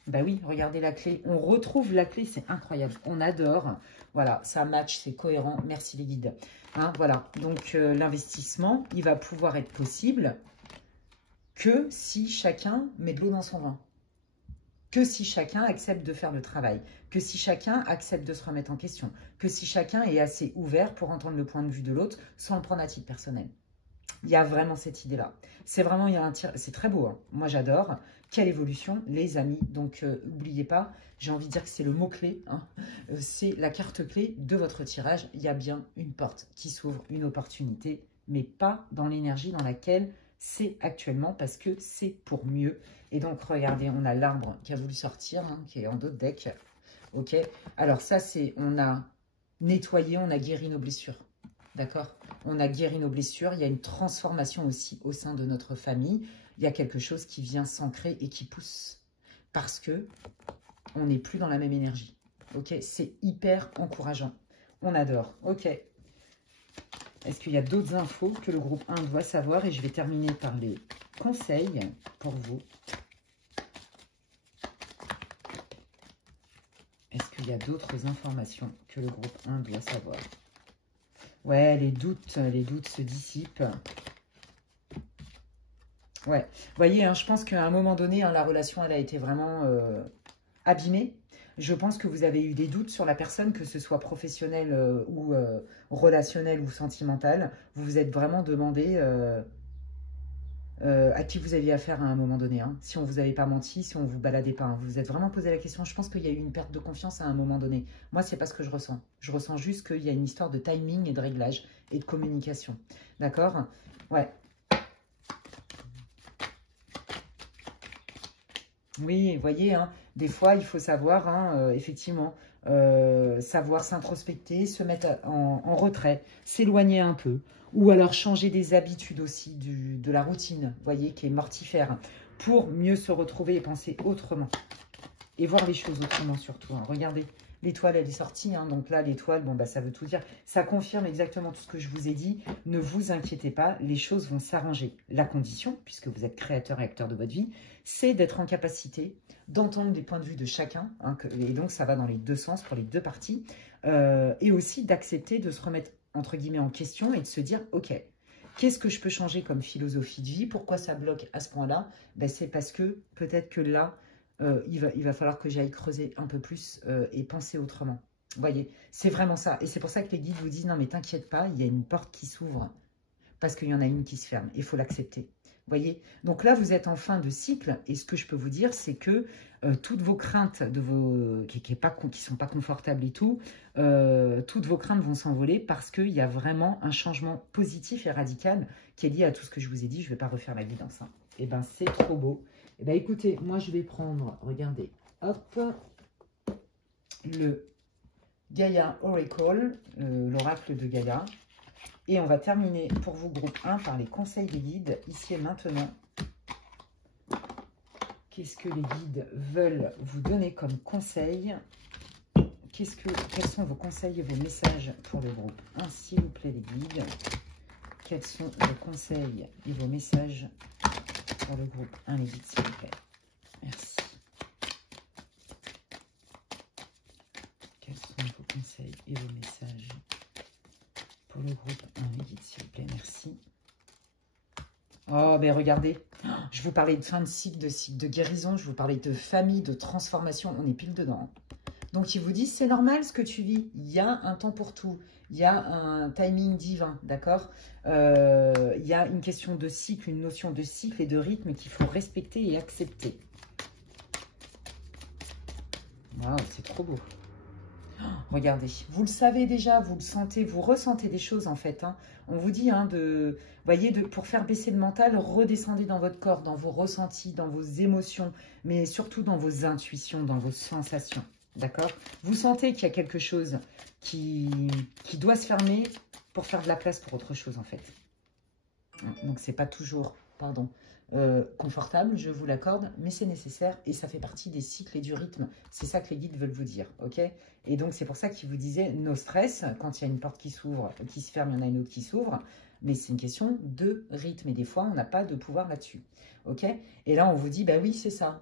Bah oui, regardez la clé. On retrouve la clé, c'est incroyable. On adore. Voilà, ça match, c'est cohérent. Merci les guides. Hein, voilà, donc l'investissement, il va pouvoir être possible que si chacun met de l'eau dans son vin. Que si chacun accepte de faire le travail, que si chacun accepte de se remettre en question, que si chacun est assez ouvert pour entendre le point de vue de l'autre sans le prendre à titre personnel. Il y a vraiment cette idée-là. C'est vraiment, c'est très beau. Hein. Moi, j'adore. Quelle évolution, les amis. Donc, n'oubliez pas, j'ai envie de dire que c'est le mot-clé. Hein. C'est la carte clé de votre tirage. Il y a bien une porte qui s'ouvre, une opportunité, mais pas dans l'énergie dans laquelle c'est actuellement parce que c'est pour mieux. Et donc, regardez, on a l'arbre qui a voulu sortir, hein, qui est en dos de deck. Ok. Alors, ça, c'est, on a nettoyé, on a guéri nos blessures. D'accord? On a guéri nos blessures. Il y a une transformation aussi au sein de notre famille. Il y a quelque chose qui vient s'ancrer et qui pousse. Parce que on n'est plus dans la même énergie. Ok? C'est hyper encourageant. On adore. Ok. Est-ce qu'il y a d'autres infos que le groupe 1 doit savoir? Et je vais terminer par les conseils pour vous. Est-ce qu'il y a d'autres informations que le groupe 1 doit savoir? Ouais, les doutes se dissipent. Ouais, vous voyez, hein, je pense qu'à un moment donné, hein, la relation, elle a été vraiment abîmée. Je pense que vous avez eu des doutes sur la personne, que ce soit professionnelle ou relationnelle ou sentimentale. Vous vous êtes vraiment demandé à qui vous aviez affaire à un moment donné. Hein. Si on ne vous avait pas menti, si on ne vous baladait pas. Hein. Vous vous êtes vraiment posé la question. Je pense qu'il y a eu une perte de confiance à un moment donné. Moi, c'est pas ce que je ressens. Je ressens juste qu'il y a une histoire de timing et de réglage et de communication. D'accord? Ouais. Oui, vous voyez, hein, des fois, il faut savoir, hein, effectivement, savoir s'introspecter, se mettre en retrait, s'éloigner un peu, ou alors changer des habitudes aussi de la routine, vous voyez, qui est mortifère, pour mieux se retrouver et penser autrement. Et voir les choses autrement surtout. Hein. Regardez, l'étoile, elle est sortie. Hein, donc là, l'étoile, bon, bah, ça veut tout dire. Ça confirme exactement tout ce que je vous ai dit. Ne vous inquiétez pas, les choses vont s'arranger. La condition, puisque vous êtes créateur et acteur de votre vie, c'est d'être en capacité d'entendre les points de vue de chacun. Hein, et donc, ça va dans les deux sens, pour les deux parties. Et aussi d'accepter de se remettre, entre guillemets, en question et de se dire, OK, qu'est-ce que je peux changer comme philosophie de vie? Pourquoi ça bloque à ce point-là? Ben, c'est parce que peut-être que là, il va falloir que j'aille creuser un peu plus et penser autrement. Vous voyez, c'est vraiment ça. Et c'est pour ça que les guides vous disent, non mais t'inquiète pas, il y a une porte qui s'ouvre parce qu'il y en a une qui se ferme. Il faut l'accepter. Vous voyez, donc là, vous êtes en fin de cycle. Et ce que je peux vous dire, c'est que toutes vos craintes qui ne sont pas confortables et tout, toutes vos craintes vont s'envoler parce qu'il y a vraiment un changement positif et radical qui est lié à tout ce que je vous ai dit. Je ne vais pas refaire la guidance. Hein. Et bien, c'est trop beau. Eh bien, écoutez, moi, je vais prendre, regardez, hop, le Gaïa Oracle, l'oracle de Gaïa. Et on va terminer pour vous, groupe 1, par les conseils des guides, ici et maintenant. Qu'est-ce que les guides veulent vous donner comme conseil? Quels sont vos conseils et vos messages pour le groupe 1, s'il vous plaît, les guides? Quels sont vos conseils et vos messages pour le groupe 1, les guides, s'il vous plaît? Merci. Quels sont vos conseils et vos messages pour le groupe 1, les guides, s'il vous plaît? Merci. Oh, ben regardez, je vous parlais de fin de cycle de guérison, je vous parlais de famille, de transformation, on est pile dedans. Donc, ils vous disent, c'est normal ce que tu vis, il y a un temps pour tout, il y a un timing divin, d'accord? Il y a une question de cycle, une notion de cycle et de rythme qu'il faut respecter et accepter. Waouh, c'est trop beau. Oh, regardez, vous le savez déjà, vous le sentez, vous ressentez des choses en fait. Hein. On vous dit, hein, voyez, pour faire baisser le mental, redescendez dans votre corps, dans vos ressentis, dans vos émotions, mais surtout dans vos intuitions, dans vos sensations. D'accord? Vous sentez qu'il y a quelque chose qui doit se fermer pour faire de la place pour autre chose en fait. Donc, c'est pas toujours, pardon, confortable, je vous l'accorde, mais c'est nécessaire et ça fait partie des cycles et du rythme. C'est ça que les guides veulent vous dire, ok? Et donc, c'est pour ça qu'ils vous disaient no stress. Quand il y a une porte qui s'ouvre, qui se ferme, il y en a une autre qui s'ouvre. Mais c'est une question de rythme et des fois, on n'a pas de pouvoir là-dessus, ok? Et là, on vous dit, bah oui, c'est ça.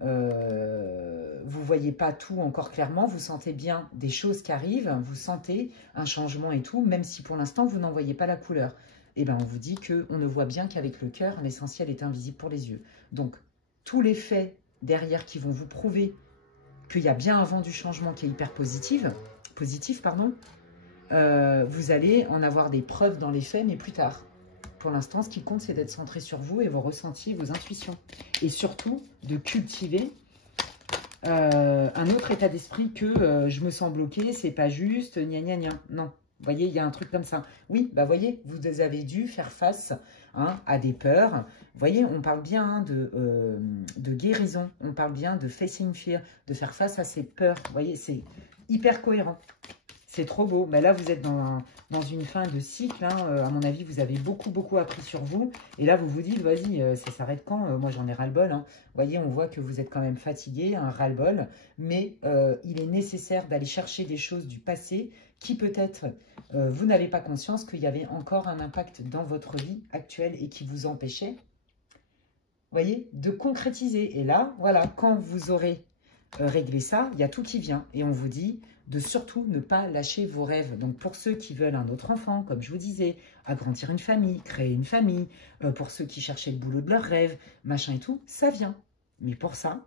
Vous voyez pas tout encore clairement, vous sentez bien des choses qui arrivent, vous sentez un changement et tout, même si pour l'instant, vous n'en voyez pas la couleur. Eh ben, on vous dit qu'on ne voit bien qu'avec le cœur, l'essentiel est invisible pour les yeux. Donc, tous les faits derrière qui vont vous prouver qu'il y a bien un vent du changement qui est hyper positif, vous allez en avoir des preuves dans les faits, mais plus tard. Pour l'instant, ce qui compte, c'est d'être centré sur vous et vos ressentis, vos intuitions. Et surtout, de cultiver un autre état d'esprit que je me sens bloqué, c'est pas juste, gna gna gna. Non. Vous voyez, il y a un truc comme ça. Oui, bah voyez, vous avez dû faire face à des peurs. Vous voyez, on parle bien de guérison, on parle bien de facing fear, de faire face à ces peurs. Vous voyez, c'est hyper cohérent. C'est trop beau. Bah là, vous êtes dans une fin de cycle. Hein. À mon avis, vous avez beaucoup appris sur vous. Et là, vous vous dites, vas-y, ça s'arrête quand? Moi, j'en ai ras-le-bol. Hein. Vous voyez, on voit que vous êtes quand même fatigué, un ras-le-bol. Mais il est nécessaire d'aller chercher des choses du passé qui peut-être, vous n'avez pas conscience qu'il y avait encore un impact dans votre vie actuelle et qui vous empêchait, vous voyez, de concrétiser. Et là, voilà, quand vous aurez régler ça, il y a tout qui vient. Et on vous dit de surtout ne pas lâcher vos rêves. Donc pour ceux qui veulent un autre enfant, comme je vous disais, agrandir une famille, créer une famille, pour ceux qui cherchaient le boulot de leurs rêves, machin et tout, ça vient. Mais pour ça,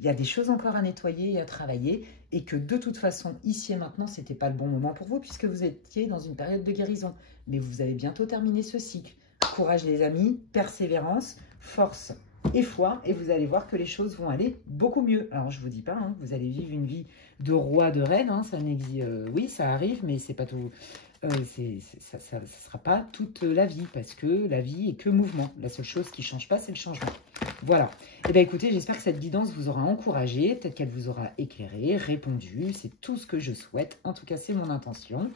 il y a des choses encore à nettoyer et à travailler, et que de toute façon, ici et maintenant, ce n'était pas le bon moment pour vous, puisque vous étiez dans une période de guérison. Mais vous allez bientôt terminer ce cycle. Courage les amis, persévérance, force et foi, et vous allez voir que les choses vont aller beaucoup mieux. Alors je ne vous dis pas, hein, vous allez vivre une vie de roi, de reine, hein, ça n'existe, oui, ça arrive, mais c'est pas tout. Ça ne sera pas toute la vie, parce que la vie est que mouvement. La seule chose qui ne change pas, c'est le changement. Voilà. Eh bien, écoutez, j'espère que cette guidance vous aura encouragé, peut-être qu'elle vous aura éclairé, répondu. C'est tout ce que je souhaite. En tout cas, c'est mon intention.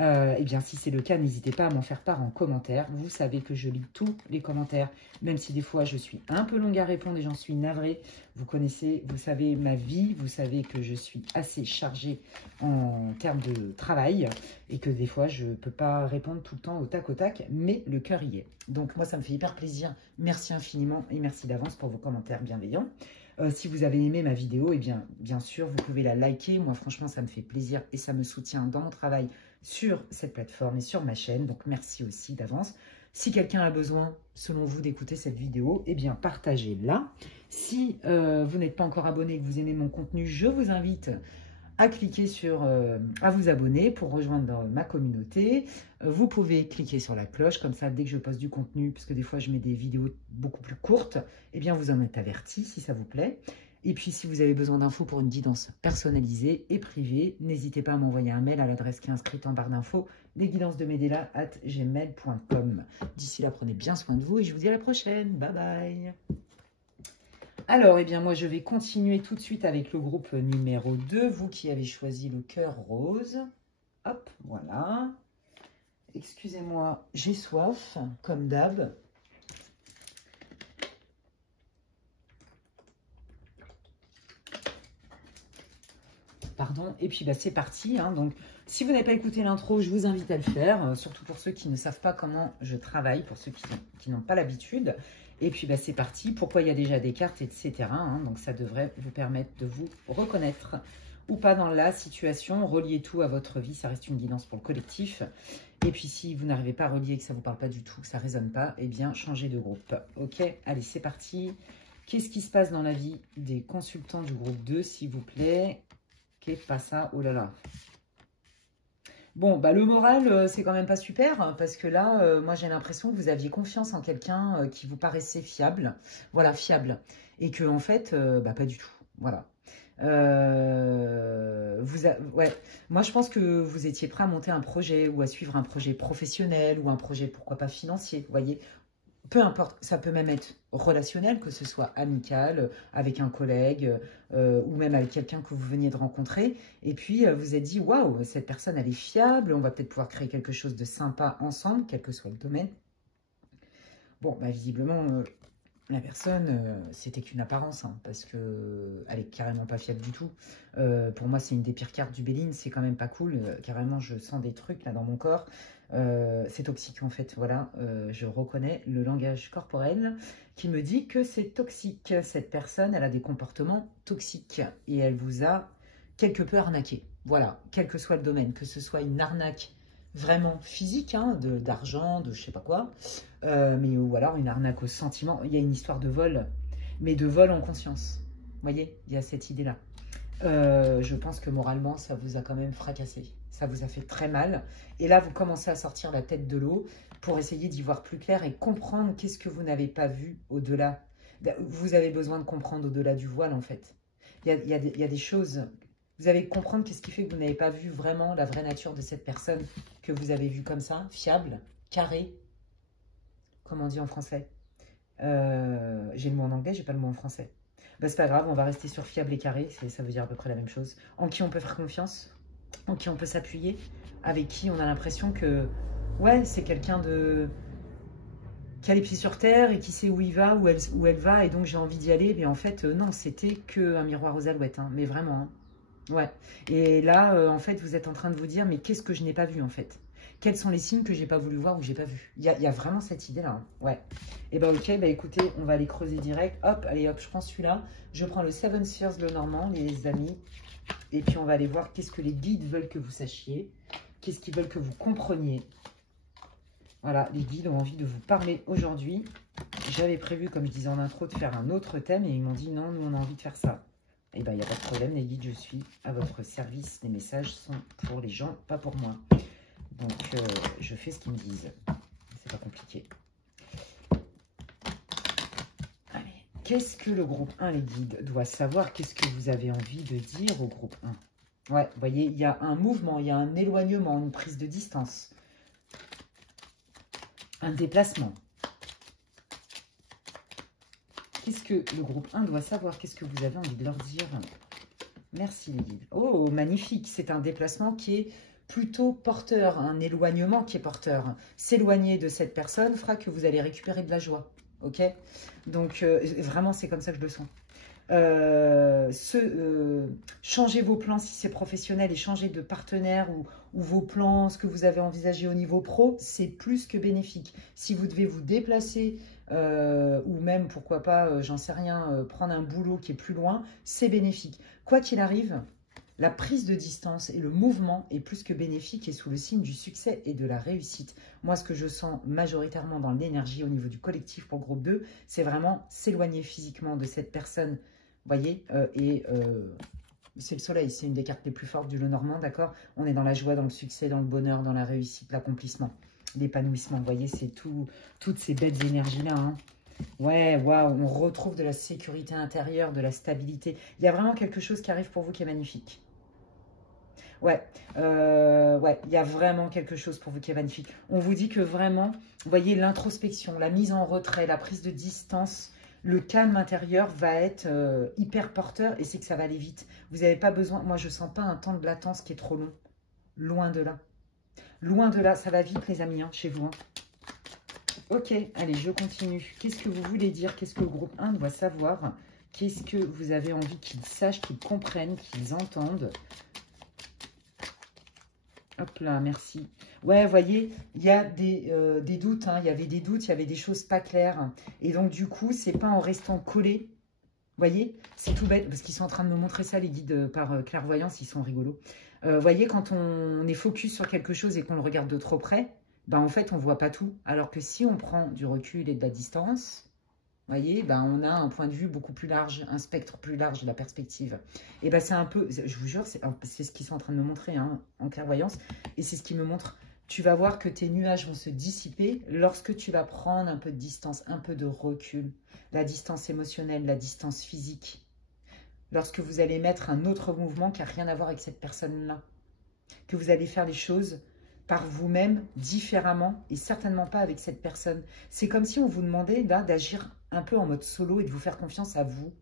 Eh bien, si c'est le cas, n'hésitez pas à m'en faire part en commentaire. Vous savez que je lis tous les commentaires, même si des fois, je suis un peu longue à répondre et j'en suis navrée. Vous connaissez, vous savez ma vie, vous savez que je suis assez chargée en termes de travail et que des fois, je ne peux pas répondre tout le temps au tac, mais le cœur y est. Donc, moi, ça me fait hyper plaisir. Merci infiniment et merci d'avance pour vos commentaires bienveillants. Si vous avez aimé ma vidéo, eh bien sûr, vous pouvez la liker. Moi, franchement, ça me fait plaisir et ça me soutient dans mon travail sur cette plateforme et sur ma chaîne. Donc, merci aussi d'avance. Si quelqu'un a besoin, selon vous, d'écouter cette vidéo, eh bien, partagez-la. Si vous n'êtes pas encore abonné et que vous aimez mon contenu, je vous invite à cliquer sur à vous abonner pour rejoindre ma communauté. Vous pouvez cliquer sur la cloche, comme ça, dès que je poste du contenu, puisque des fois, je mets des vidéos beaucoup plus courtes, eh bien, vous en êtes averti si ça vous plaît. Et puis, si vous avez besoin d'infos pour une guidance personnalisée et privée, n'hésitez pas à m'envoyer un mail à l'adresse qui est inscrite en barre d'infos, lesguidancesdemedela@gmail.com. D'ici là, prenez bien soin de vous et je vous dis à la prochaine. Bye bye. Alors, eh bien, moi, je vais continuer tout de suite avec le groupe numéro 2. Vous qui avez choisi le cœur rose. Hop, voilà. Excusez-moi, j'ai soif, comme d'hab. Pardon. Et puis, bah, c'est parti. Hein. Donc, si vous n'avez pas écouté l'intro, je vous invite à le faire. Surtout pour ceux qui ne savent pas comment je travaille, pour ceux qui n'ont pas l'habitude. Et puis, bah, c'est parti. Pourquoi il y a déjà des cartes, etc. Hein. Donc, ça devrait vous permettre de vous reconnaître ou pas dans la situation. Reliez tout à votre vie. Ça reste une guidance pour le collectif. Et puis, si vous n'arrivez pas à relier, que ça ne vous parle pas du tout, que ça ne résonne pas, eh bien, changez de groupe. Ok, allez, c'est parti. Qu'est-ce qui se passe dans la vie des consultants du groupe 2, s'il vous plaît? Qu'est-ce pas ça? Oh là là. Bon, bah, le moral, c'est quand même pas super, parce que là, moi, j'ai l'impression que vous aviez confiance en quelqu'un qui vous paraissait fiable. Voilà, fiable. Et que, en fait, bah, pas du tout. Voilà. Ouais. Moi, je pense que vous étiez prêt à monter un projet ou à suivre un projet professionnel ou un projet, pourquoi pas, financier, vous voyez. Peu importe, ça peut même être relationnel, que ce soit amical, avec un collègue ou même avec quelqu'un que vous veniez de rencontrer. Et puis, vous êtes dit, waouh, cette personne, elle est fiable, on va peut-être pouvoir créer quelque chose de sympa ensemble, quel que soit le domaine. Bon, bah, visiblement, la personne, c'était qu'une apparence, hein, parce qu'elle est carrément pas fiable du tout. Pour moi, c'est une des pires cartes du Béline, c'est quand même pas cool. Carrément, je sens des trucs là dans mon corps. C'est toxique en fait, voilà. Je reconnais le langage corporel qui me dit que c'est toxique. Cette personne, elle a des comportements toxiques et elle vous a quelque peu arnaqué. Voilà, quel que soit le domaine, que ce soit une arnaque vraiment physique, hein, d'argent, de je sais pas quoi, mais ou alors une arnaque au sentiment. Il y a une histoire de vol, mais de vol en conscience. Vous voyez, il y a cette idée-là. Je pense que moralement, ça vous a quand même fracassé. Ça vous a fait très mal. Et là, vous commencez à sortir la tête de l'eau pour essayer d'y voir plus clair et comprendre qu'est-ce que vous n'avez pas vu au-delà. Vous avez besoin de comprendre au-delà du voile, en fait. Il y a des choses. Vous allez comprendre qu'est-ce qui fait que vous n'avez pas vu vraiment la vraie nature de cette personne que vous avez vue comme ça, fiable, carré. Comment on dit en français? J'ai le mot en anglais, j'ai pas le mot en français. Bah, c'est pas grave, on va rester sur fiable et carré, ça veut dire à peu près la même chose. En qui on peut faire confiance, en qui on peut s'appuyer, avec qui on a l'impression que, ouais, c'est quelqu'un qui a les pieds sur terre et qui sait où il va, où elle va, et donc j'ai envie d'y aller. Mais en fait, non, c'était qu'un miroir aux alouettes, hein, mais vraiment. Hein. Ouais. Et là, en fait, vous êtes en train de vous dire, mais qu'est-ce que je n'ai pas vu, en fait? Quels sont les signes que j'ai pas voulu voir ou que j'ai pas vu? Il y a vraiment cette idée-là. Hein. Ouais. Et ben ok, bah écoutez, on va aller creuser direct. Hop, allez hop, je prends celui-là. Je prends le Seven Spheres, le Normand, les amis. Et puis on va aller voir qu'est-ce que les guides veulent que vous sachiez. Qu'est-ce qu'ils veulent que vous compreniez. Voilà, les guides ont envie de vous parler aujourd'hui. J'avais prévu, comme je disais en intro, de faire un autre thème. Et ils m'ont dit non, nous on a envie de faire ça. Et bien, il n'y a pas de problème, les guides, je suis à votre service. Les messages sont pour les gens, pas pour moi. Donc, je fais ce qu'ils me disent. C'est pas compliqué. Allez, qu'est-ce que le groupe 1, les guides, doit savoir? Qu'est-ce que vous avez envie de dire au groupe 1? Ouais, vous voyez, il y a un mouvement, il y a un éloignement, une prise de distance. Un déplacement. Qu'est-ce que le groupe 1 doit savoir? Qu'est-ce que vous avez envie de leur dire? Merci les guides. Oh, magnifique. C'est un déplacement qui est plutôt porteur, un éloignement qui est porteur. S'éloigner de cette personne fera que vous allez récupérer de la joie. Ok? Donc, vraiment, c'est comme ça que je le sens. Changez vos plans si c'est professionnel et changer de partenaire ou vos plans, ce que vous avez envisagé au niveau pro, c'est plus que bénéfique. Si vous devez vous déplacer ou même, pourquoi pas, j'en sais rien, prendre un boulot qui est plus loin, c'est bénéfique. Quoi qu'il arrive, la prise de distance et le mouvement est plus que bénéfique et sous le signe du succès et de la réussite. Moi, ce que je sens majoritairement dans l'énergie au niveau du collectif pour groupe 2, c'est vraiment s'éloigner physiquement de cette personne, vous voyez, c'est le soleil, c'est une des cartes les plus fortes du Lenormand, d'accord? On est dans la joie, dans le succès, dans le bonheur, dans la réussite, l'accomplissement, l'épanouissement, vous voyez, c'est toutes ces belles énergies-là, hein. Ouais, waouh, on retrouve de la sécurité intérieure, de la stabilité. Il y a vraiment quelque chose qui arrive pour vous qui est magnifique. Ouais, ouais, il y a vraiment quelque chose pour vous qui est magnifique. On vous dit que vraiment, vous voyez, l'introspection, la mise en retrait, la prise de distance, le calme intérieur va être hyper porteur et c'est que ça va aller vite. Vous n'avez pas besoin, moi je ne sens pas un temps de latence qui est trop long. Loin de là. Loin de là, ça va vite les amis, hein, chez vous. Hein. Ok, allez, je continue. Qu'est-ce que vous voulez dire? Qu'est-ce que le groupe 1 doit savoir? Qu'est-ce que vous avez envie qu'ils sachent, qu'ils comprennent, qu'ils entendent? Hop là, merci. Ouais, vous voyez, il y a des doutes. Hein, il y avait des doutes, il y avait des choses pas claires. Et donc, du coup, c'est pas en restant collé. Vous voyez, c'est tout bête, parce qu'ils sont en train de me montrer ça, les guides par clairvoyance, ils sont rigolos. Vous voyez, quand on est focus sur quelque chose et qu'on le regarde de trop près, ben, en fait, on ne voit pas tout. Alors que si on prend du recul et de la distance, vous voyez, ben, on a un point de vue beaucoup plus large, un spectre plus large de la perspective. Et ben, c'est un peu, je vous jure, c'est ce qu'ils sont en train de me montrer hein, en clairvoyance. Et c'est ce qui me montre, tu vas voir que tes nuages vont se dissiper lorsque tu vas prendre un peu de distance, un peu de recul. La distance émotionnelle, la distance physique. Lorsque vous allez mettre un autre mouvement qui n'a rien à voir avec cette personne-là. Que vous allez faire les choses par vous-même, différemment, et certainement pas avec cette personne. C'est comme si on vous demandait là d'agir un peu en mode solo et de vous faire confiance à vous.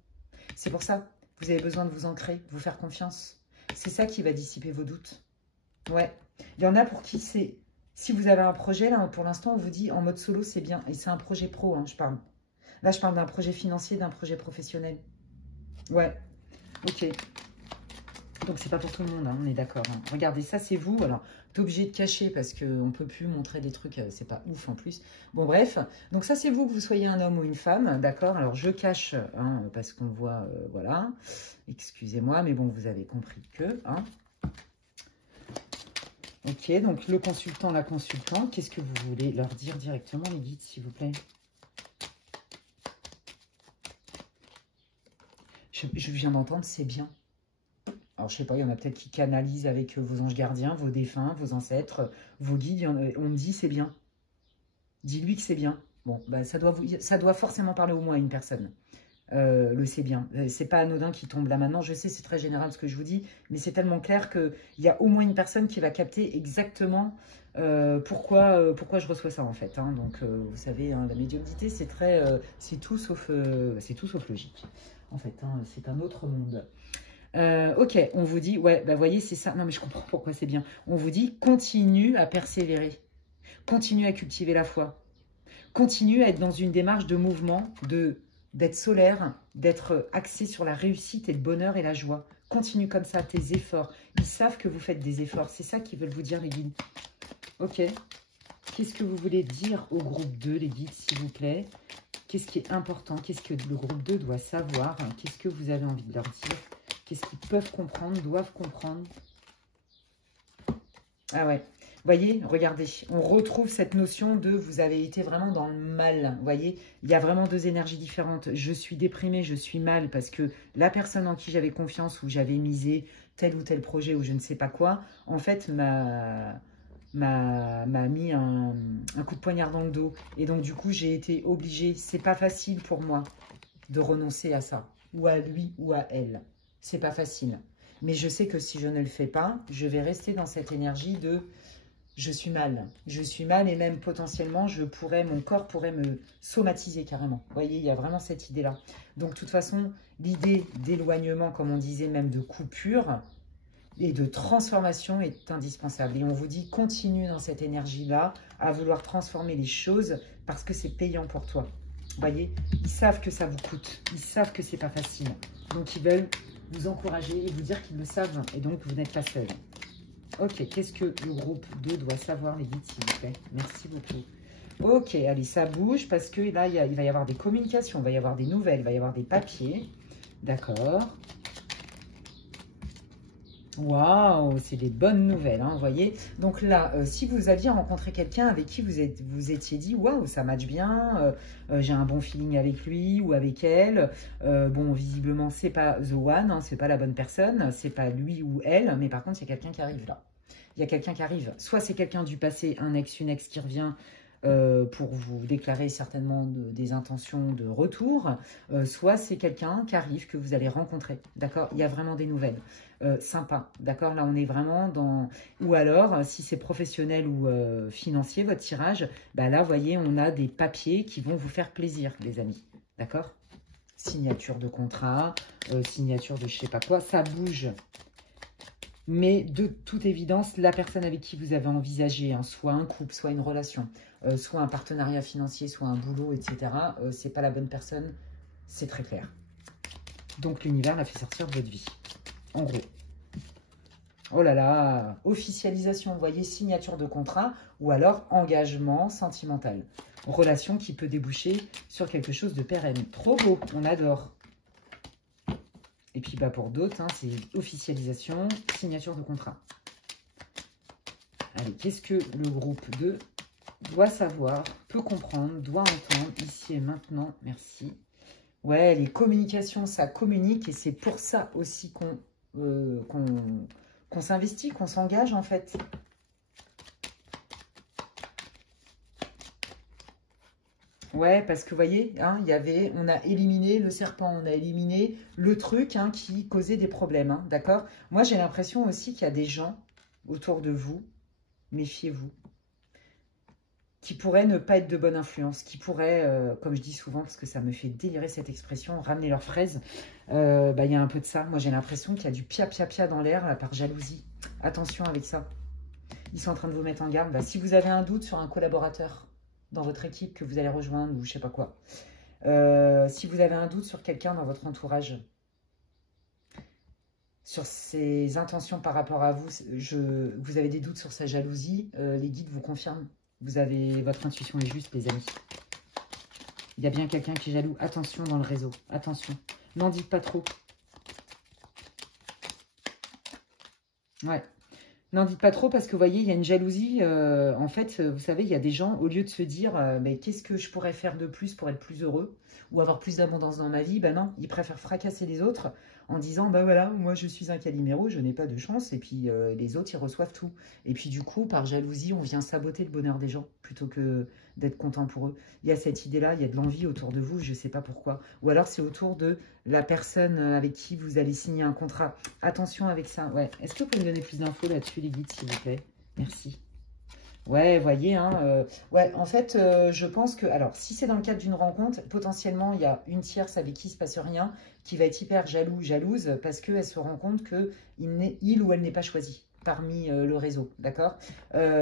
C'est pour ça, vous avez besoin de vous ancrer, de vous faire confiance. C'est ça qui va dissiper vos doutes. Ouais, il y en a pour qui c'est... Si vous avez un projet, là, pour l'instant, on vous dit en mode solo, c'est bien. Et c'est un projet pro, hein, je parle. Là, je parle d'un projet financier, d'un projet professionnel. Ouais, ok. Donc, c'est pas pour tout le monde, hein, on est d'accord. Hein. Regardez, ça, c'est vous. Alors, t'es obligé de cacher parce qu'on ne peut plus montrer des trucs, c'est pas ouf en plus. Bon, bref. Donc, ça, c'est vous, que vous soyez un homme ou une femme, d'accord? Alors, je cache, hein, parce qu'on voit, voilà. Excusez-moi, mais bon, vous avez compris que, hein. Ok, donc le consultant, la consultante, qu'est-ce que vous voulez leur dire directement, les guides, s'il vous plaît? Je viens d'entendre, c'est bien. Alors, je sais pas, il y en a peut-être qui canalisent avec vos anges gardiens, vos défunts, vos ancêtres, vos guides. On me dit, c'est bien. Dis-lui que c'est bien. Bon, bah, ça doit forcément parler au moins à une personne. Le c'est bien. C'est pas anodin qui tombe là maintenant. Je sais, c'est très général ce que je vous dis, mais c'est tellement clair qu'il y a au moins une personne qui va capter exactement pourquoi je reçois ça en fait. Hein. Donc, vous savez, hein, la médiumnité, c'est tout sauf logique. En fait, hein, c'est un autre monde. Ok, on vous dit, ouais, bah voyez, c'est ça. Non, mais je comprends pourquoi c'est bien. On vous dit, continue à persévérer. Continue à cultiver la foi. Continue à être dans une démarche de mouvement, d'être solaire, d'être axé sur la réussite et le bonheur et la joie. Continue comme ça, tes efforts. Ils savent que vous faites des efforts. C'est ça qu'ils veulent vous dire, les guides. Ok. Qu'est-ce que vous voulez dire au groupe 2, les guides, s'il vous plaît? Qu'est-ce qui est important? Qu'est-ce que le groupe 2 doit savoir? Qu'est-ce que vous avez envie de leur dire? Qu'est-ce qu'ils peuvent comprendre, doivent comprendre? Ah ouais. Vous voyez, regardez, on retrouve cette notion de vous avez été vraiment dans le mal. Vous voyez, il y a vraiment deux énergies différentes. Je suis déprimée, je suis mal parce que la personne en qui j'avais confiance ou j'avais misé tel ou tel projet ou je ne sais pas quoi, en fait, m'a mis un coup de poignard dans le dos. Et donc, du coup, j'ai été obligée. C'est pas facile pour moi de renoncer à ça, ou à lui ou à elle. C'est pas facile. Mais je sais que si je ne le fais pas, je vais rester dans cette énergie de je suis mal. Je suis mal et même potentiellement, mon corps pourrait me somatiser carrément. Vous voyez, il y a vraiment cette idée-là. Donc, de toute façon, l'idée d'éloignement, comme on disait, même de coupure et de transformation est indispensable. Et on vous dit, continue dans cette énergie-là à vouloir transformer les choses parce que c'est payant pour toi. Vous voyez, ils savent que ça vous coûte. Ils savent que c'est pas facile. Donc, ils veulent vous encourager et vous dire qu'ils le savent. Et donc, vous n'êtes pas seul. Ok, qu'est-ce que le groupe 2 doit savoir, les guides, s'il vous plaît? Merci beaucoup. Ok, allez, ça bouge parce que là, il va y avoir des communications, il va y avoir des nouvelles, il va y avoir des papiers. D'accord. Waouh, c'est des bonnes nouvelles, hein, vous voyez. Donc là, si vous aviez rencontré quelqu'un avec qui vous étiez dit, waouh, ça match bien, j'ai un bon feeling avec lui ou avec elle. Bon, visiblement, c'est pas the one, hein, c'est pas la bonne personne, c'est pas lui ou elle, mais par contre, il y a quelqu'un qui arrive là. Il y a quelqu'un qui arrive. Soit c'est quelqu'un du passé, un ex, une ex qui revient pour vous déclarer certainement des intentions de retour, soit c'est quelqu'un qui arrive que vous allez rencontrer, d'accord? Il y a vraiment des nouvelles. Sympa, d'accord? Là, on est vraiment dans... Ou alors, si c'est professionnel ou financier, votre tirage, bah là, vous voyez, on a des papiers qui vont vous faire plaisir, les amis, d'accord? Signature de contrat, signature de je sais pas quoi, ça bouge. Mais de toute évidence, la personne avec qui vous avez envisagé, hein, soit un couple, soit une relation, soit un partenariat financier, soit un boulot, etc., c'est pas la bonne personne, c'est très clair. Donc l'univers l'a fait sortir de votre vie, en gros. Oh là là, officialisation, vous voyez, signature de contrat, ou alors engagement sentimental. Relation qui peut déboucher sur quelque chose de pérenne. Trop beau, on adore. Et puis bah, pour d'autres, hein, c'est officialisation, signature de contrat. Allez, qu'est-ce que le groupe 2 doit savoir, peut comprendre, doit entendre ici et maintenant? Merci. Ouais, les communications, ça communique et c'est pour ça aussi qu'on s'investit, qu'on s'engage en fait. Ouais, parce que vous voyez, hein, on a éliminé le serpent, on a éliminé le truc hein, qui causait des problèmes, hein, d'accord? Moi, j'ai l'impression aussi qu'il y a des gens autour de vous, méfiez-vous, qui pourraient ne pas être de bonne influence, qui pourraient, comme je dis souvent, parce que ça me fait délirer cette expression, ramener leurs fraises. Bah, y a un peu de ça. Moi, j'ai l'impression qu'il y a du pia-pia-pia dans l'air par jalousie. Attention avec ça. Ils sont en train de vous mettre en garde. Bah, si vous avez un doute sur un collaborateur dans votre équipe que vous allez rejoindre ou je sais pas quoi, si vous avez un doute sur quelqu'un dans votre entourage, sur ses intentions par rapport à vous, vous avez des doutes sur sa jalousie, les guides vous confirment. Votre intuition est juste, les amis. Il y a bien quelqu'un qui est jaloux. Attention dans le réseau. Attention. N'en dites pas trop. Ouais. N'en dites pas trop parce que vous voyez, il y a une jalousie. En fait, vous savez, il y a des gens, au lieu de se dire mais qu'est-ce que je pourrais faire de plus pour être plus heureux ou avoir plus d'abondance dans ma vie, ben non, ils préfèrent fracasser les autres en disant bah voilà, moi je suis un Calimero, je n'ai pas de chance et puis les autres ils reçoivent tout. Et puis du coup, par jalousie, on vient saboter le bonheur des gens plutôt que d'être content pour eux. Il y a cette idée-là, il y a de l'envie autour de vous, je ne sais pas pourquoi. Ou alors c'est autour de la personne avec qui vous allez signer un contrat. Attention avec ça, ouais. Est-ce que vous pouvez me donner plus d'infos là-dessus, les guides, s'il vous plaît? Merci. Ouais, voyez, hein, ouais, en fait, je pense que, alors, si c'est dans le cadre d'une rencontre, potentiellement, il y a une tierce avec qui il ne se passe rien, qui va être hyper jaloux, jalouse, parce qu'elle se rend compte qu'il ou elle n'est pas choisi parmi le réseau, d'accord?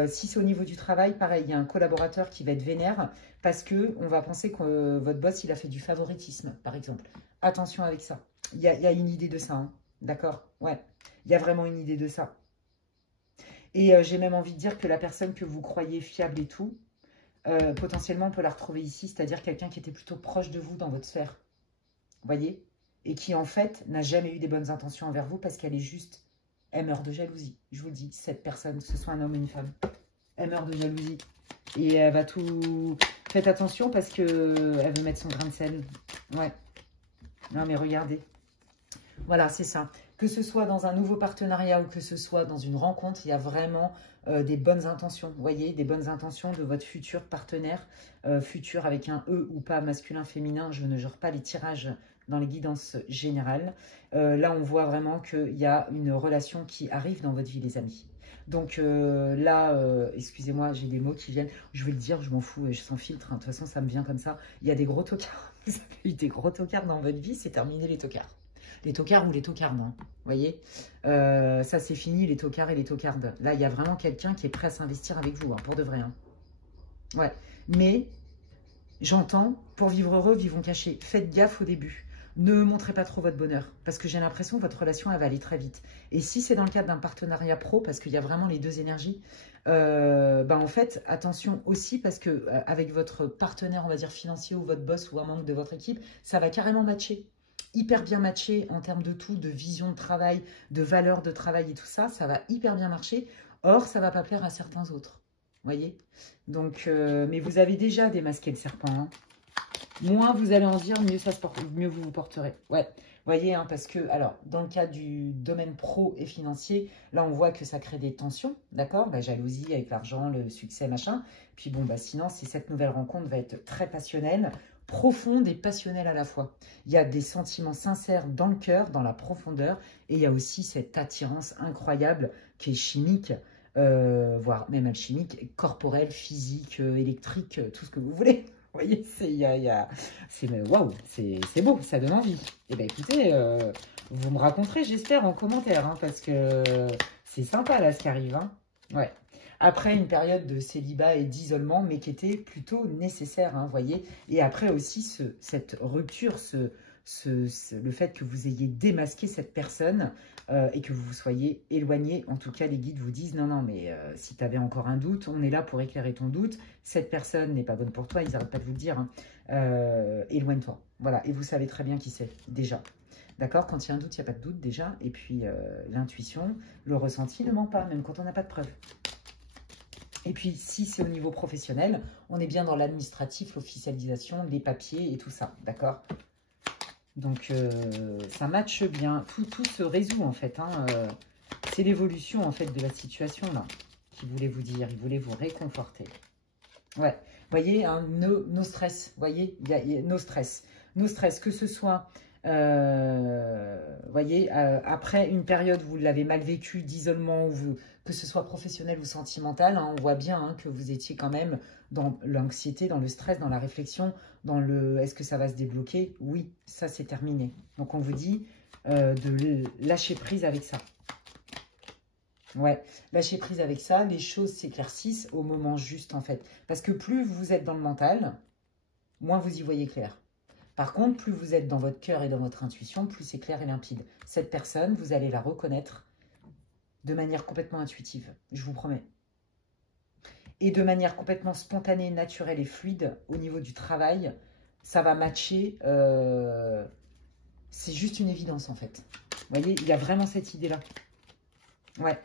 Si c'est au niveau du travail, pareil, il y a un collaborateur qui va être vénère, parce que on va penser que votre boss, il a fait du favoritisme, par exemple. Attention avec ça. Il y a une idée de ça, hein, d'accord? Ouais, il y a vraiment une idée de ça. Et j'ai même envie de dire que la personne que vous croyez fiable et tout, potentiellement on peut la retrouver ici, c'est-à-dire quelqu'un qui était plutôt proche de vous dans votre sphère. Vous voyez? Et qui en fait n'a jamais eu des bonnes intentions envers vous parce qu'elle est juste, elle meurt de jalousie. Je vous le dis, cette personne, que ce soit un homme ou une femme, elle meurt de jalousie. Et elle va tout... Faites attention parce que elle veut mettre son grain de sel. Ouais. Non mais regardez. Voilà, c'est ça. Que ce soit dans un nouveau partenariat ou que ce soit dans une rencontre, il y a vraiment des bonnes intentions. Vous voyez, des bonnes intentions de votre futur partenaire, futur avec un E ou pas, masculin, féminin. Je ne jure pas les tirages dans les guidances générales. Là, on voit vraiment qu'il y a une relation qui arrive dans votre vie, les amis. Donc là, excusez-moi, j'ai des mots qui viennent. Je vais le dire, je m'en fous, je sans filtre. Hein. De toute façon, ça me vient comme ça. Il y a des gros tocards. Vous avez eu des gros tocards dans votre vie, c'est terminé les tocards. Les tocards ou les tocardes, hein, vous voyez. Ça, c'est fini, les tocards et les tocardes. Là, il y a vraiment quelqu'un qui est prêt à s'investir avec vous, hein, pour de vrai. Hein. Ouais, mais j'entends, pour vivre heureux, vivons cachés. Faites gaffe au début. Ne montrez pas trop votre bonheur, parce que j'ai l'impression que votre relation, elle va aller très vite. Et si c'est dans le cadre d'un partenariat pro, parce qu'il y a vraiment les deux énergies, en fait, attention aussi, parce que avec votre partenaire, on va dire financier, ou votre boss, ou un membre de votre équipe, ça va carrément matcher. Hyper bien matché en termes de tout, de vision de travail, de valeur de travail et tout ça, ça va hyper bien marcher. Or, ça ne va pas plaire à certains autres. Vous voyez? Donc, mais vous avez déjà démasqué le serpent. Hein. Moins vous allez en dire, mieux, ça se porte, mieux vous vous porterez. Ouais, vous voyez, hein, parce que, alors, dans le cas du domaine pro et financier, là, on voit que ça crée des tensions, d'accord? La jalousie avec l'argent, le succès, machin. Puis bon, sinon, cette nouvelle rencontre va être très passionnelle, profonde et passionnelle à la fois. Il y a des sentiments sincères dans le cœur, dans la profondeur, et il y a aussi cette attirance incroyable qui est chimique, voire même alchimique, corporelle, physique, électrique, tout ce que vous voulez. Vous voyez, waouh, c'est beau, ça donne envie. Eh bien, écoutez, vous me raconterez, j'espère, en commentaire, hein, parce que c'est sympa, là, ce qui arrive. Hein. Ouais. Après une période de célibat et d'isolement, mais qui était plutôt nécessaire, hein, vous voyez. Et après aussi, cette rupture, le fait que vous ayez démasqué cette personne et que vous vous soyez éloigné. En tout cas, les guides vous disent, non, mais si tu avais encore un doute, on est là pour éclairer ton doute. Cette personne n'est pas bonne pour toi, ils n'arrêtent pas de vous le dire. Hein. Éloigne-toi. Voilà, et vous savez très bien qui c'est, déjà. D'accord? Quand il y a un doute, il n'y a pas de doute, déjà. Et puis, l'intuition, le ressenti ne ment pas, même quand on n'a pas de preuves. Et puis, si c'est au niveau professionnel, on est bien dans l'administratif, l'officialisation, les papiers et tout ça, d'accord? Donc, ça matche bien. Tout se résout, en fait. Hein. C'est l'évolution, en fait, de la situation, là, qu'il voulait vous dire. Il voulait vous réconforter. Ouais. Vous voyez, hein, no stress. Vous voyez, il y a no stress. No stress, que ce soit... voyez, après une période où vous l'avez mal vécu, d'isolement, que ce soit professionnel ou sentimental, hein, on voit bien hein, que vous étiez quand même dans l'anxiété, dans le stress, dans la réflexion, dans le « est-ce que ça va se débloquer ?» Oui, ça c'est terminé. Donc on vous dit de lâcher prise avec ça. Ouais, lâcher prise avec ça, les choses s'éclaircissent au moment juste en fait. Parce que plus vous êtes dans le mental, moins vous y voyez clair. Par contre, plus vous êtes dans votre cœur et dans votre intuition, plus c'est clair et limpide. Cette personne, vous allez la reconnaître de manière complètement intuitive, je vous promets. Et de manière complètement spontanée, naturelle et fluide, au niveau du travail, ça va matcher. C'est juste une évidence en fait. Vous voyez, il y a vraiment cette idée-là. Ouais.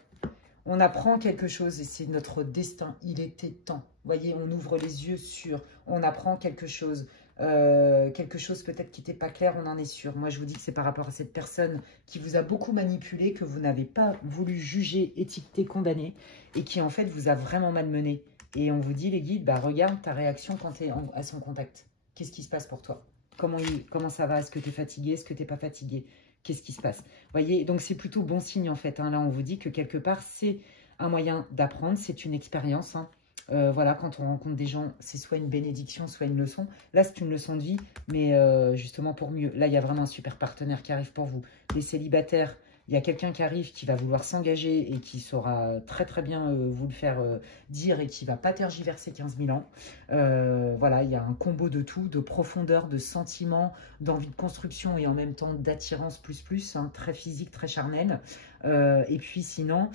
On apprend quelque chose et c'est notre destin. Il était temps. Vous voyez, on ouvre les yeux sur... On apprend quelque chose. Quelque chose peut-être qui n'était pas clair, on en est sûr. Moi, je vous dis que c'est par rapport à cette personne qui vous a beaucoup manipulé, que vous n'avez pas voulu juger, étiqueter, condamner, et qui en fait vous a vraiment malmené. Et on vous dit, les guides, regarde ta réaction quand tu es à son contact. Qu'est-ce qui se passe pour toi? Comment ça va? Est-ce que tu es fatigué? Est-ce que tu n'es pas fatigué? Qu'est-ce qui se passe? Vous voyez, donc c'est plutôt bon signe en fait. Hein. Là, on vous dit que quelque part, c'est un moyen d'apprendre, c'est une expérience. Hein. Voilà, quand on rencontre des gens, c'est soit une bénédiction, soit une leçon. Là, c'est une leçon de vie, mais justement pour mieux. Là, il y a vraiment un super partenaire qui arrive pour vous. Les célibataires, il y a quelqu'un qui arrive, qui va vouloir s'engager et qui saura très très bien vous le faire dire et qui ne va pas tergiverser 15 000 ans. Voilà, il y a un combo de tout, de profondeur, de sentiments, d'envie de construction et en même temps d'attirance plus, hein, très physique, très charnel. Et puis sinon,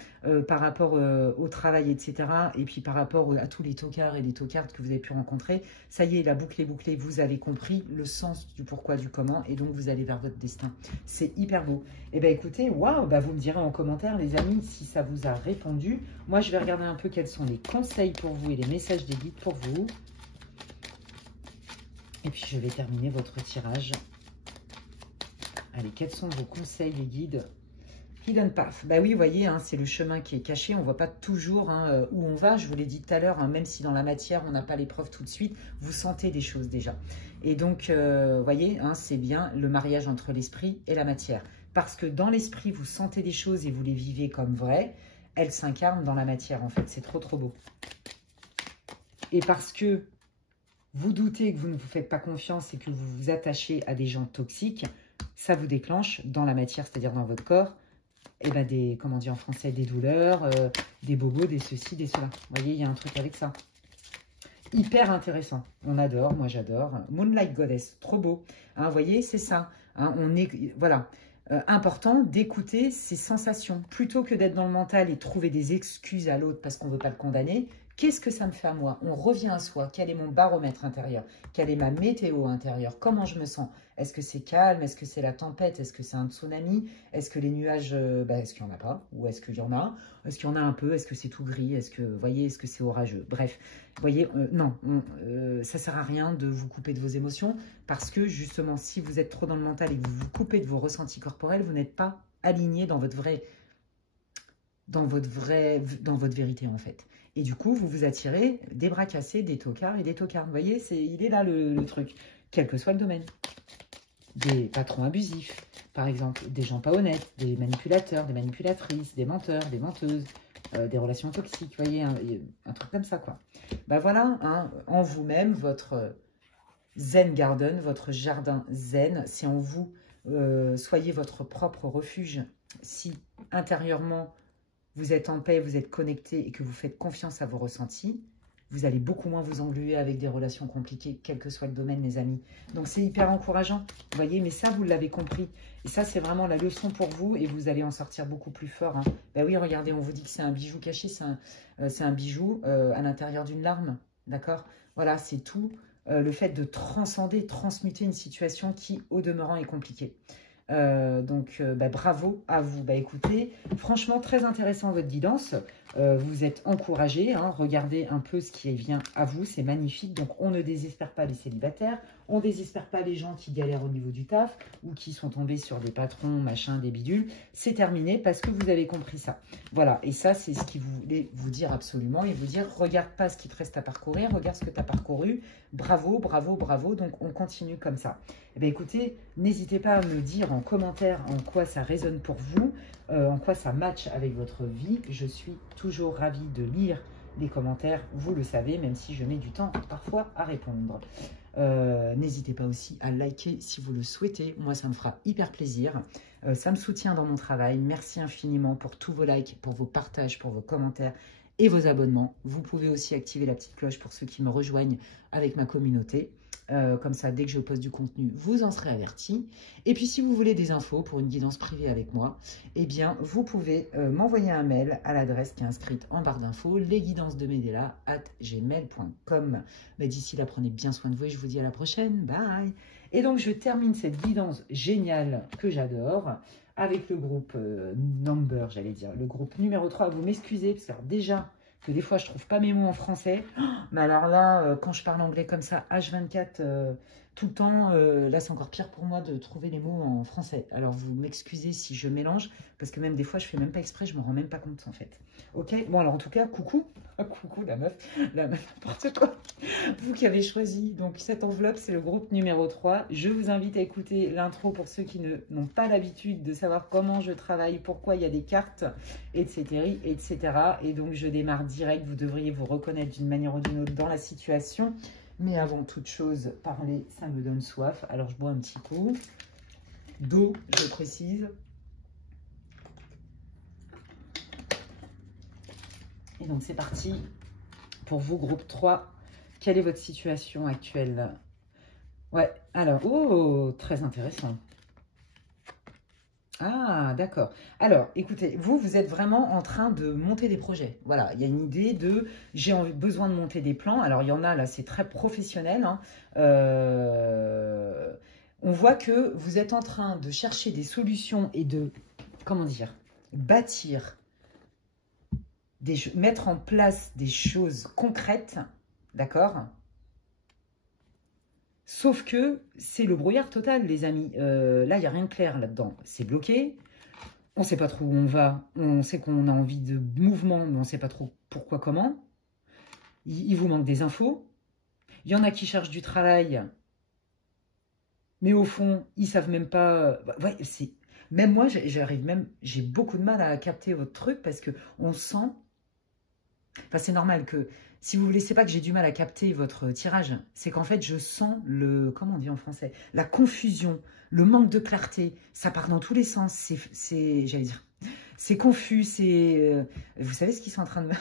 par rapport au travail, etc. Et puis par rapport à tous les tocards et les tocardes que vous avez pu rencontrer, ça y est, la boucle est bouclée. Vous avez compris le sens du pourquoi, du comment. Et donc, vous allez vers votre destin. C'est hyper beau. Et bien, écoutez, waouh, bah, vous me direz en commentaire, les amis, si ça vous a répondu. Moi, je vais regarder un peu quels sont les conseils pour vous et les messages des guides pour vous. Et puis, je vais terminer votre tirage. Allez, quels sont vos conseils, les guides? Hidden Path. Bah oui, vous voyez, hein, c'est le chemin qui est caché. On ne voit pas toujours hein, où on va. Je vous l'ai dit tout à l'heure, hein, même si dans la matière, on n'a pas les preuves tout de suite, vous sentez des choses déjà. Et donc, vous voyez, hein, c'est bien le mariage entre l'esprit et la matière. Parce que dans l'esprit, vous sentez des choses et vous les vivez comme vraies. Elles s'incarnent dans la matière, en fait. C'est trop, trop beau. Et parce que vous doutez que vous ne vous faites pas confiance et que vous vous attachez à des gens toxiques, ça vous déclenche dans la matière, c'est-à-dire dans votre corps, et ben des, comment dire en français, des douleurs, des bobos, des ceci, des cela. Vous voyez, il y a un truc avec ça. Hyper intéressant. On adore, moi j'adore. Moonlight Goddess, trop beau. Hein, vous voyez, c'est ça. Hein, on est, voilà. Important d'écouter ses sensations. Plutôt que d'être dans le mental et trouver des excuses à l'autre parce qu'on ne veut pas le condamner, qu'est-ce que ça me fait à moi? On revient à soi. Quel est mon baromètre intérieur? Quelle est ma météo intérieure? Comment je me sens? Est-ce que c'est calme? Est-ce que c'est la tempête? Est-ce que c'est un tsunami? Est-ce que les nuages, est-ce qu'il n'y en a pas? Ou est-ce qu'il y en a? Est-ce qu'il y en a un peu? Est-ce que c'est tout gris? Est-ce que, vous voyez, est-ce que c'est orageux? Bref, vous voyez, non, ça ne sert à rien de vous couper de vos émotions parce que justement, si vous êtes trop dans le mental et que vous vous coupez de vos ressentis corporels, vous n'êtes pas aligné dans votre vérité en fait. Et du coup, vous vous attirez des bras cassés, des tocards et des tocards. Vous voyez, il est là le truc, quel que soit le domaine. Des patrons abusifs, par exemple, des gens pas honnêtes, des manipulateurs, des manipulatrices, des menteurs, des menteuses, des relations toxiques, vous voyez, un truc comme ça, quoi. Bah voilà, hein, en vous-même, votre zen garden, votre jardin zen, c'est en vous, soyez votre propre refuge. Si intérieurement, vous êtes en paix, vous êtes connecté et que vous faites confiance à vos ressentis, vous allez beaucoup moins vous engluer avec des relations compliquées, quel que soit le domaine, les amis. Donc, c'est hyper encourageant, vous voyez, mais ça, vous l'avez compris. Et ça, c'est vraiment la leçon pour vous et vous allez en sortir beaucoup plus fort. Hein. Ben oui, regardez, on vous dit que c'est un bijou caché, c'est un bijou à l'intérieur d'une larme, d'accord? Voilà, c'est tout le fait de transcender, transmuter une situation qui, au demeurant, est compliquée. Bravo à vous. Bah, écoutez, franchement, très intéressant votre guidance. Vous êtes encouragés, hein, regardez un peu ce qui vient à vous, c'est magnifique. Donc, on ne désespère pas les célibataires, on ne désespère pas les gens qui galèrent au niveau du taf ou qui sont tombés sur des patrons, machin, des bidules. C'est terminé parce que vous avez compris ça. Voilà, et ça, c'est ce qu'il voulait vous dire absolument et vous dire, regarde pas ce qui te reste à parcourir, regarde ce que tu as parcouru. Bravo, bravo, bravo. Donc, on continue comme ça. Eh bien, écoutez, n'hésitez pas à me dire en commentaire en quoi ça résonne pour vous, en quoi ça match avec votre vie. Je suis toujours ravie de lire les commentaires, vous le savez, même si je mets du temps parfois à répondre. N'hésitez pas aussi à liker si vous le souhaitez. Moi, ça me fera hyper plaisir. Ça me soutient dans mon travail. Merci infiniment pour tous vos likes, pour vos partages, pour vos commentaires et vos abonnements. Vous pouvez aussi activer la petite cloche pour ceux qui me rejoignent avec ma communauté. Comme ça, dès que je poste du contenu, vous en serez avertis. Et puis, si vous voulez des infos pour une guidance privée avec moi, eh bien, vous pouvez m'envoyer un mail à l'adresse qui est inscrite en barre d'infos, lesguidancesdemedela@gmail.com. Mais d'ici là, prenez bien soin de vous et je vous dis à la prochaine. Bye. Et donc, je termine cette guidance géniale que j'adore avec le groupe Number, j'allais dire, le groupe numéro 3. Vous m'excusez, parce que alors, déjà, que des fois, je ne trouve pas mes mots en français. Mais alors là, quand je parle anglais comme ça, H24, tout le temps, là, c'est encore pire pour moi de trouver les mots en français. Alors, vous m'excusez si je mélange, parce que même des fois, je ne fais même pas exprès, je ne me rends même pas compte, en fait. Ok? Bon, alors, en tout cas, coucou. Coucou, la meuf, n'importe quoi. Vous qui avez choisi, donc, cette enveloppe, c'est le groupe numéro 3. Je vous invite à écouter l'intro pour ceux qui n'ont pas l'habitude de savoir comment je travaille, pourquoi il y a des cartes, etc., etc. Et donc, je démarre direct. Vous devriez vous reconnaître d'une manière ou d'une autre dans la situation. Mais avant toute chose, parler, ça me donne soif. Alors, je bois un petit coup d'eau, je précise. Et donc, c'est parti pour vous, groupe 3. Quelle est votre situation actuelle? Ouais, alors, oh, très intéressant. Ah, d'accord. Alors, écoutez, vous êtes vraiment en train de monter des projets. Voilà, il y a une idée de besoin de monter des plans. Alors, il y en a là, c'est très professionnel, hein. Euh, on voit que vous êtes en train de chercher des solutions et de, comment dire, bâtir, mettre en place des choses concrètes, d'accord? Sauf que c'est le brouillard total, les amis. Là, il n'y a rien de clair là-dedans. C'est bloqué. On ne sait pas trop où on va. On sait qu'on a envie de mouvement, mais on ne sait pas trop pourquoi, comment. Il vous manque des infos. Il y en a qui cherchent du travail, mais au fond, ils ne savent même pas. Ouais, même moi, j'ai beaucoup de mal à capter votre truc parce que on sent. Enfin, c'est normal que si vous ne laissez pas que j'ai du mal à capter votre tirage, c'est qu'en fait, je sens comment on dit en français, la confusion, le manque de clarté. Ça part dans tous les sens. J'allais dire, c'est confus. Vous savez ce qu'ils sont en train de me...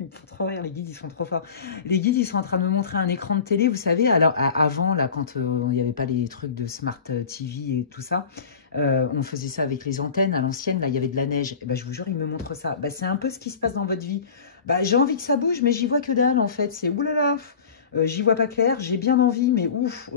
Ils font trop rire, les guides, ils sont trop forts. Les guides, ils sont en train de me montrer un écran de télé, vous savez, alors avant, là, quand il n'y avait pas les trucs de Smart TV et tout ça, on faisait ça avec les antennes. À l'ancienne, là, il y avait de la neige. Et ben, je vous jure, ils me montrent ça. Ben, c'est un peu ce qui se passe dans votre vie. Ben, j'ai envie que ça bouge, mais j'y vois que dalle, en fait. C'est oulala, j'y vois pas clair. J'ai bien envie, mais ouf,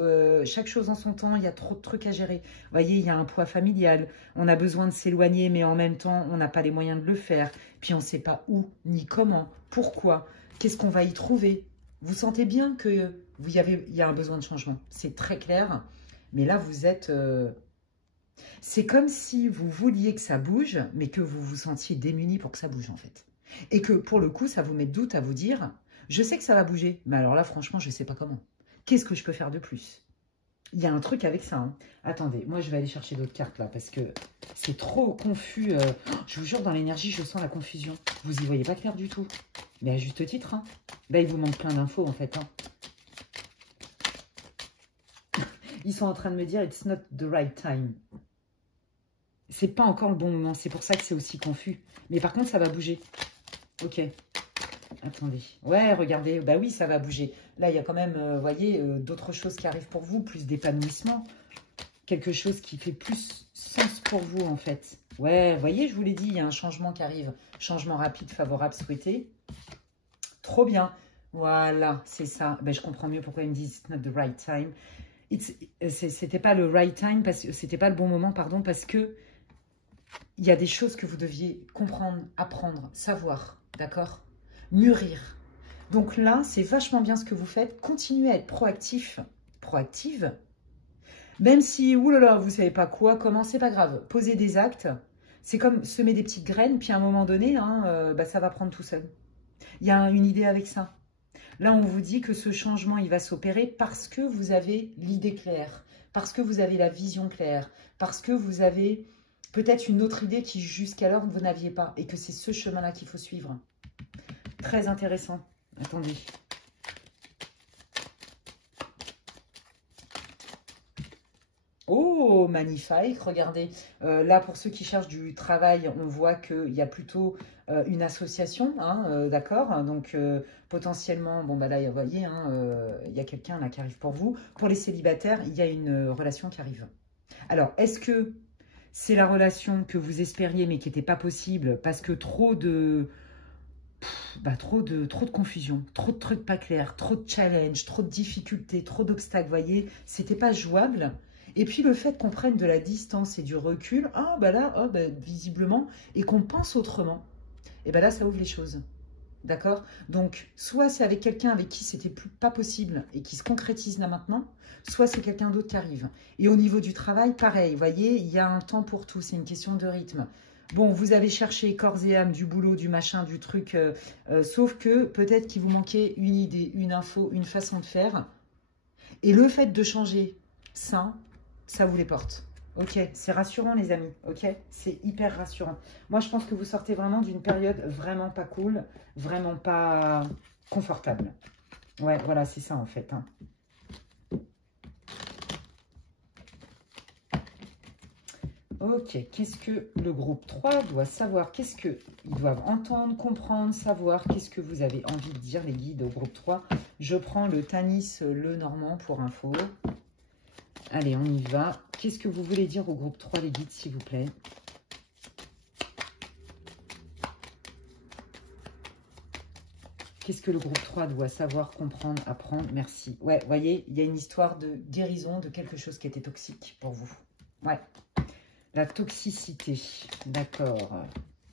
chaque chose en son temps, il y a trop de trucs à gérer. Vous voyez, il y a un poids familial. On a besoin de s'éloigner, mais en même temps, on n'a pas les moyens de le faire. Puis on ne sait pas où, ni comment, pourquoi, qu'est-ce qu'on va y trouver. Vous sentez bien qu'il y a un besoin de changement. C'est très clair. Mais là, vous êtes... C'est comme si vous vouliez que ça bouge, mais que vous vous sentiez démuni pour que ça bouge, en fait. Et que, pour le coup, ça vous met de doute à vous dire, je sais que ça va bouger, mais alors là, franchement, je ne sais pas comment. Qu'est-ce que je peux faire de plus? Il y a un truc avec ça, hein. Attendez, moi, je vais aller chercher d'autres cartes, là, parce que c'est trop confus. Je vous jure, dans l'énergie, je sens la confusion. Vous y voyez pas clair du tout. Mais à juste titre, hein. Ben, il vous manque plein d'infos, en fait, hein. Ils sont en train de me dire, it's not the right time. C'est pas encore le bon moment. C'est pour ça que c'est aussi confus. Mais par contre, ça va bouger. Ok. Attendez. Ouais, regardez. Bah oui, ça va bouger. Là, il y a quand même, vous voyez, d'autres choses qui arrivent pour vous. Plus d'épanouissement. Quelque chose qui fait plus sens pour vous, en fait. Ouais, vous voyez, je vous l'ai dit, il y a un changement qui arrive. Changement rapide, favorable, souhaité. Trop bien. Voilà, c'est ça. Ben, je comprends mieux pourquoi ils me disent « it's not the right time ». C'était pas le right time, parce que c'était pas le bon moment, pardon, parce que il y a des choses que vous deviez comprendre, apprendre, savoir, d'accord? Mûrir. Donc là, c'est vachement bien ce que vous faites. Continuez à être proactif, proactive. Même si, oulala, vous ne savez pas quoi, comment, c'est pas grave. Posez des actes. C'est comme semer des petites graines, puis à un moment donné, hein, bah, ça va prendre tout seul. Il y a une idée avec ça. Là, on vous dit que ce changement, il va s'opérer parce que vous avez l'idée claire, parce que vous avez la vision claire, parce que vous avez peut-être une autre idée qui jusqu'alors vous n'aviez pas et que c'est ce chemin-là qu'il faut suivre. Très intéressant. Attendez. Oh, magnifique, regardez. Là, pour ceux qui cherchent du travail, on voit qu'il y a plutôt une association, hein, d'accord? Donc, potentiellement, bon, bah là, vous voyez, hein, il y a quelqu'un là qui arrive pour vous. Pour les célibataires, il y a une relation qui arrive. Alors, est-ce que c'est la relation que vous espériez, mais qui n'était pas possible parce que trop de confusion, trop de trucs pas clairs, trop de challenges, trop de difficultés, trop d'obstacles, vous voyez, c'était pas jouable. Et puis le fait qu'on prenne de la distance et du recul, ah bah là, oh, bah, visiblement, et qu'on pense autrement, et bah là, ça ouvre les choses. D'accord? Donc, soit c'est avec quelqu'un avec qui c'était pas possible et qui se concrétise là maintenant, soit c'est quelqu'un d'autre qui arrive. Et au niveau du travail, pareil, vous voyez, il y a un temps pour tout, c'est une question de rythme. Bon, vous avez cherché corps et âme du boulot, du machin, du truc, sauf que peut-être qu'il vous manquait une idée, une info, une façon de faire. Et le fait de changer ça vous les porte. Ok, c'est rassurant les amis, ok? C'est hyper rassurant. Moi, je pense que vous sortez vraiment d'une période vraiment pas cool, vraiment pas confortable. Ouais, voilà, c'est ça en fait, hein. Ok, qu'est-ce que le groupe 3 doit savoir? Qu'est-ce qu'ils doivent entendre, comprendre, savoir? Qu'est-ce que vous avez envie de dire, les guides au groupe 3? Je prends le Tanis, le Normand pour info. Allez, on y va. Qu'est-ce que vous voulez dire au groupe 3, les guides, s'il vous plaît? qu'est-ce que le groupe 3 doit savoir, comprendre, apprendre? Merci. Ouais, vous voyez, il y a une histoire de guérison de quelque chose qui était toxique pour vous. Ouais. La toxicité. D'accord.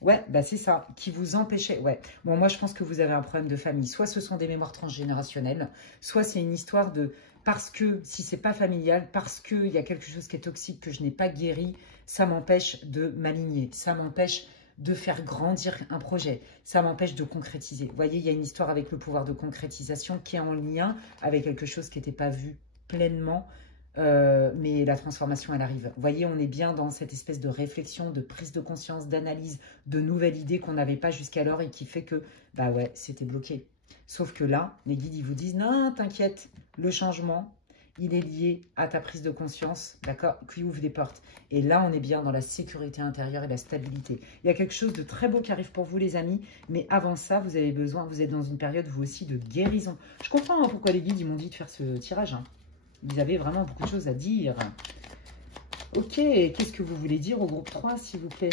Ouais, bah c'est ça, qui vous empêchait. Ouais. Bon, moi, je pense que vous avez un problème de famille. Soit ce sont des mémoires transgénérationnelles, soit c'est une histoire de... Parce que, si c'est pas familial, parce qu'il y a quelque chose qui est toxique que je n'ai pas guéri, ça m'empêche de m'aligner. Ça m'empêche de faire grandir un projet. Ça m'empêche de concrétiser. Vous voyez, il y a une histoire avec le pouvoir de concrétisation qui est en lien avec quelque chose qui n'était pas vu pleinement. Mais la transformation, elle arrive. Vous voyez, on est bien dans cette espèce de réflexion, de prise de conscience, d'analyse, de nouvelles idées qu'on n'avait pas jusqu'alors et qui fait que, bah ouais, c'était bloqué. Sauf que là, les guides, ils vous disent, non, t'inquiète, le changement, il est lié à ta prise de conscience, d'accord, qui ouvre des portes. Et là, on est bien dans la sécurité intérieure et la stabilité. Il y a quelque chose de très beau qui arrive pour vous, les amis, mais avant ça, vous avez besoin, vous êtes dans une période, vous aussi, de guérison. Je comprends hein, pourquoi les guides, ils m'ont dit de faire ce tirage, hein. Ils avaient vraiment beaucoup de choses à dire. Ok, qu'est-ce que vous voulez dire au groupe 3, s'il vous plaît?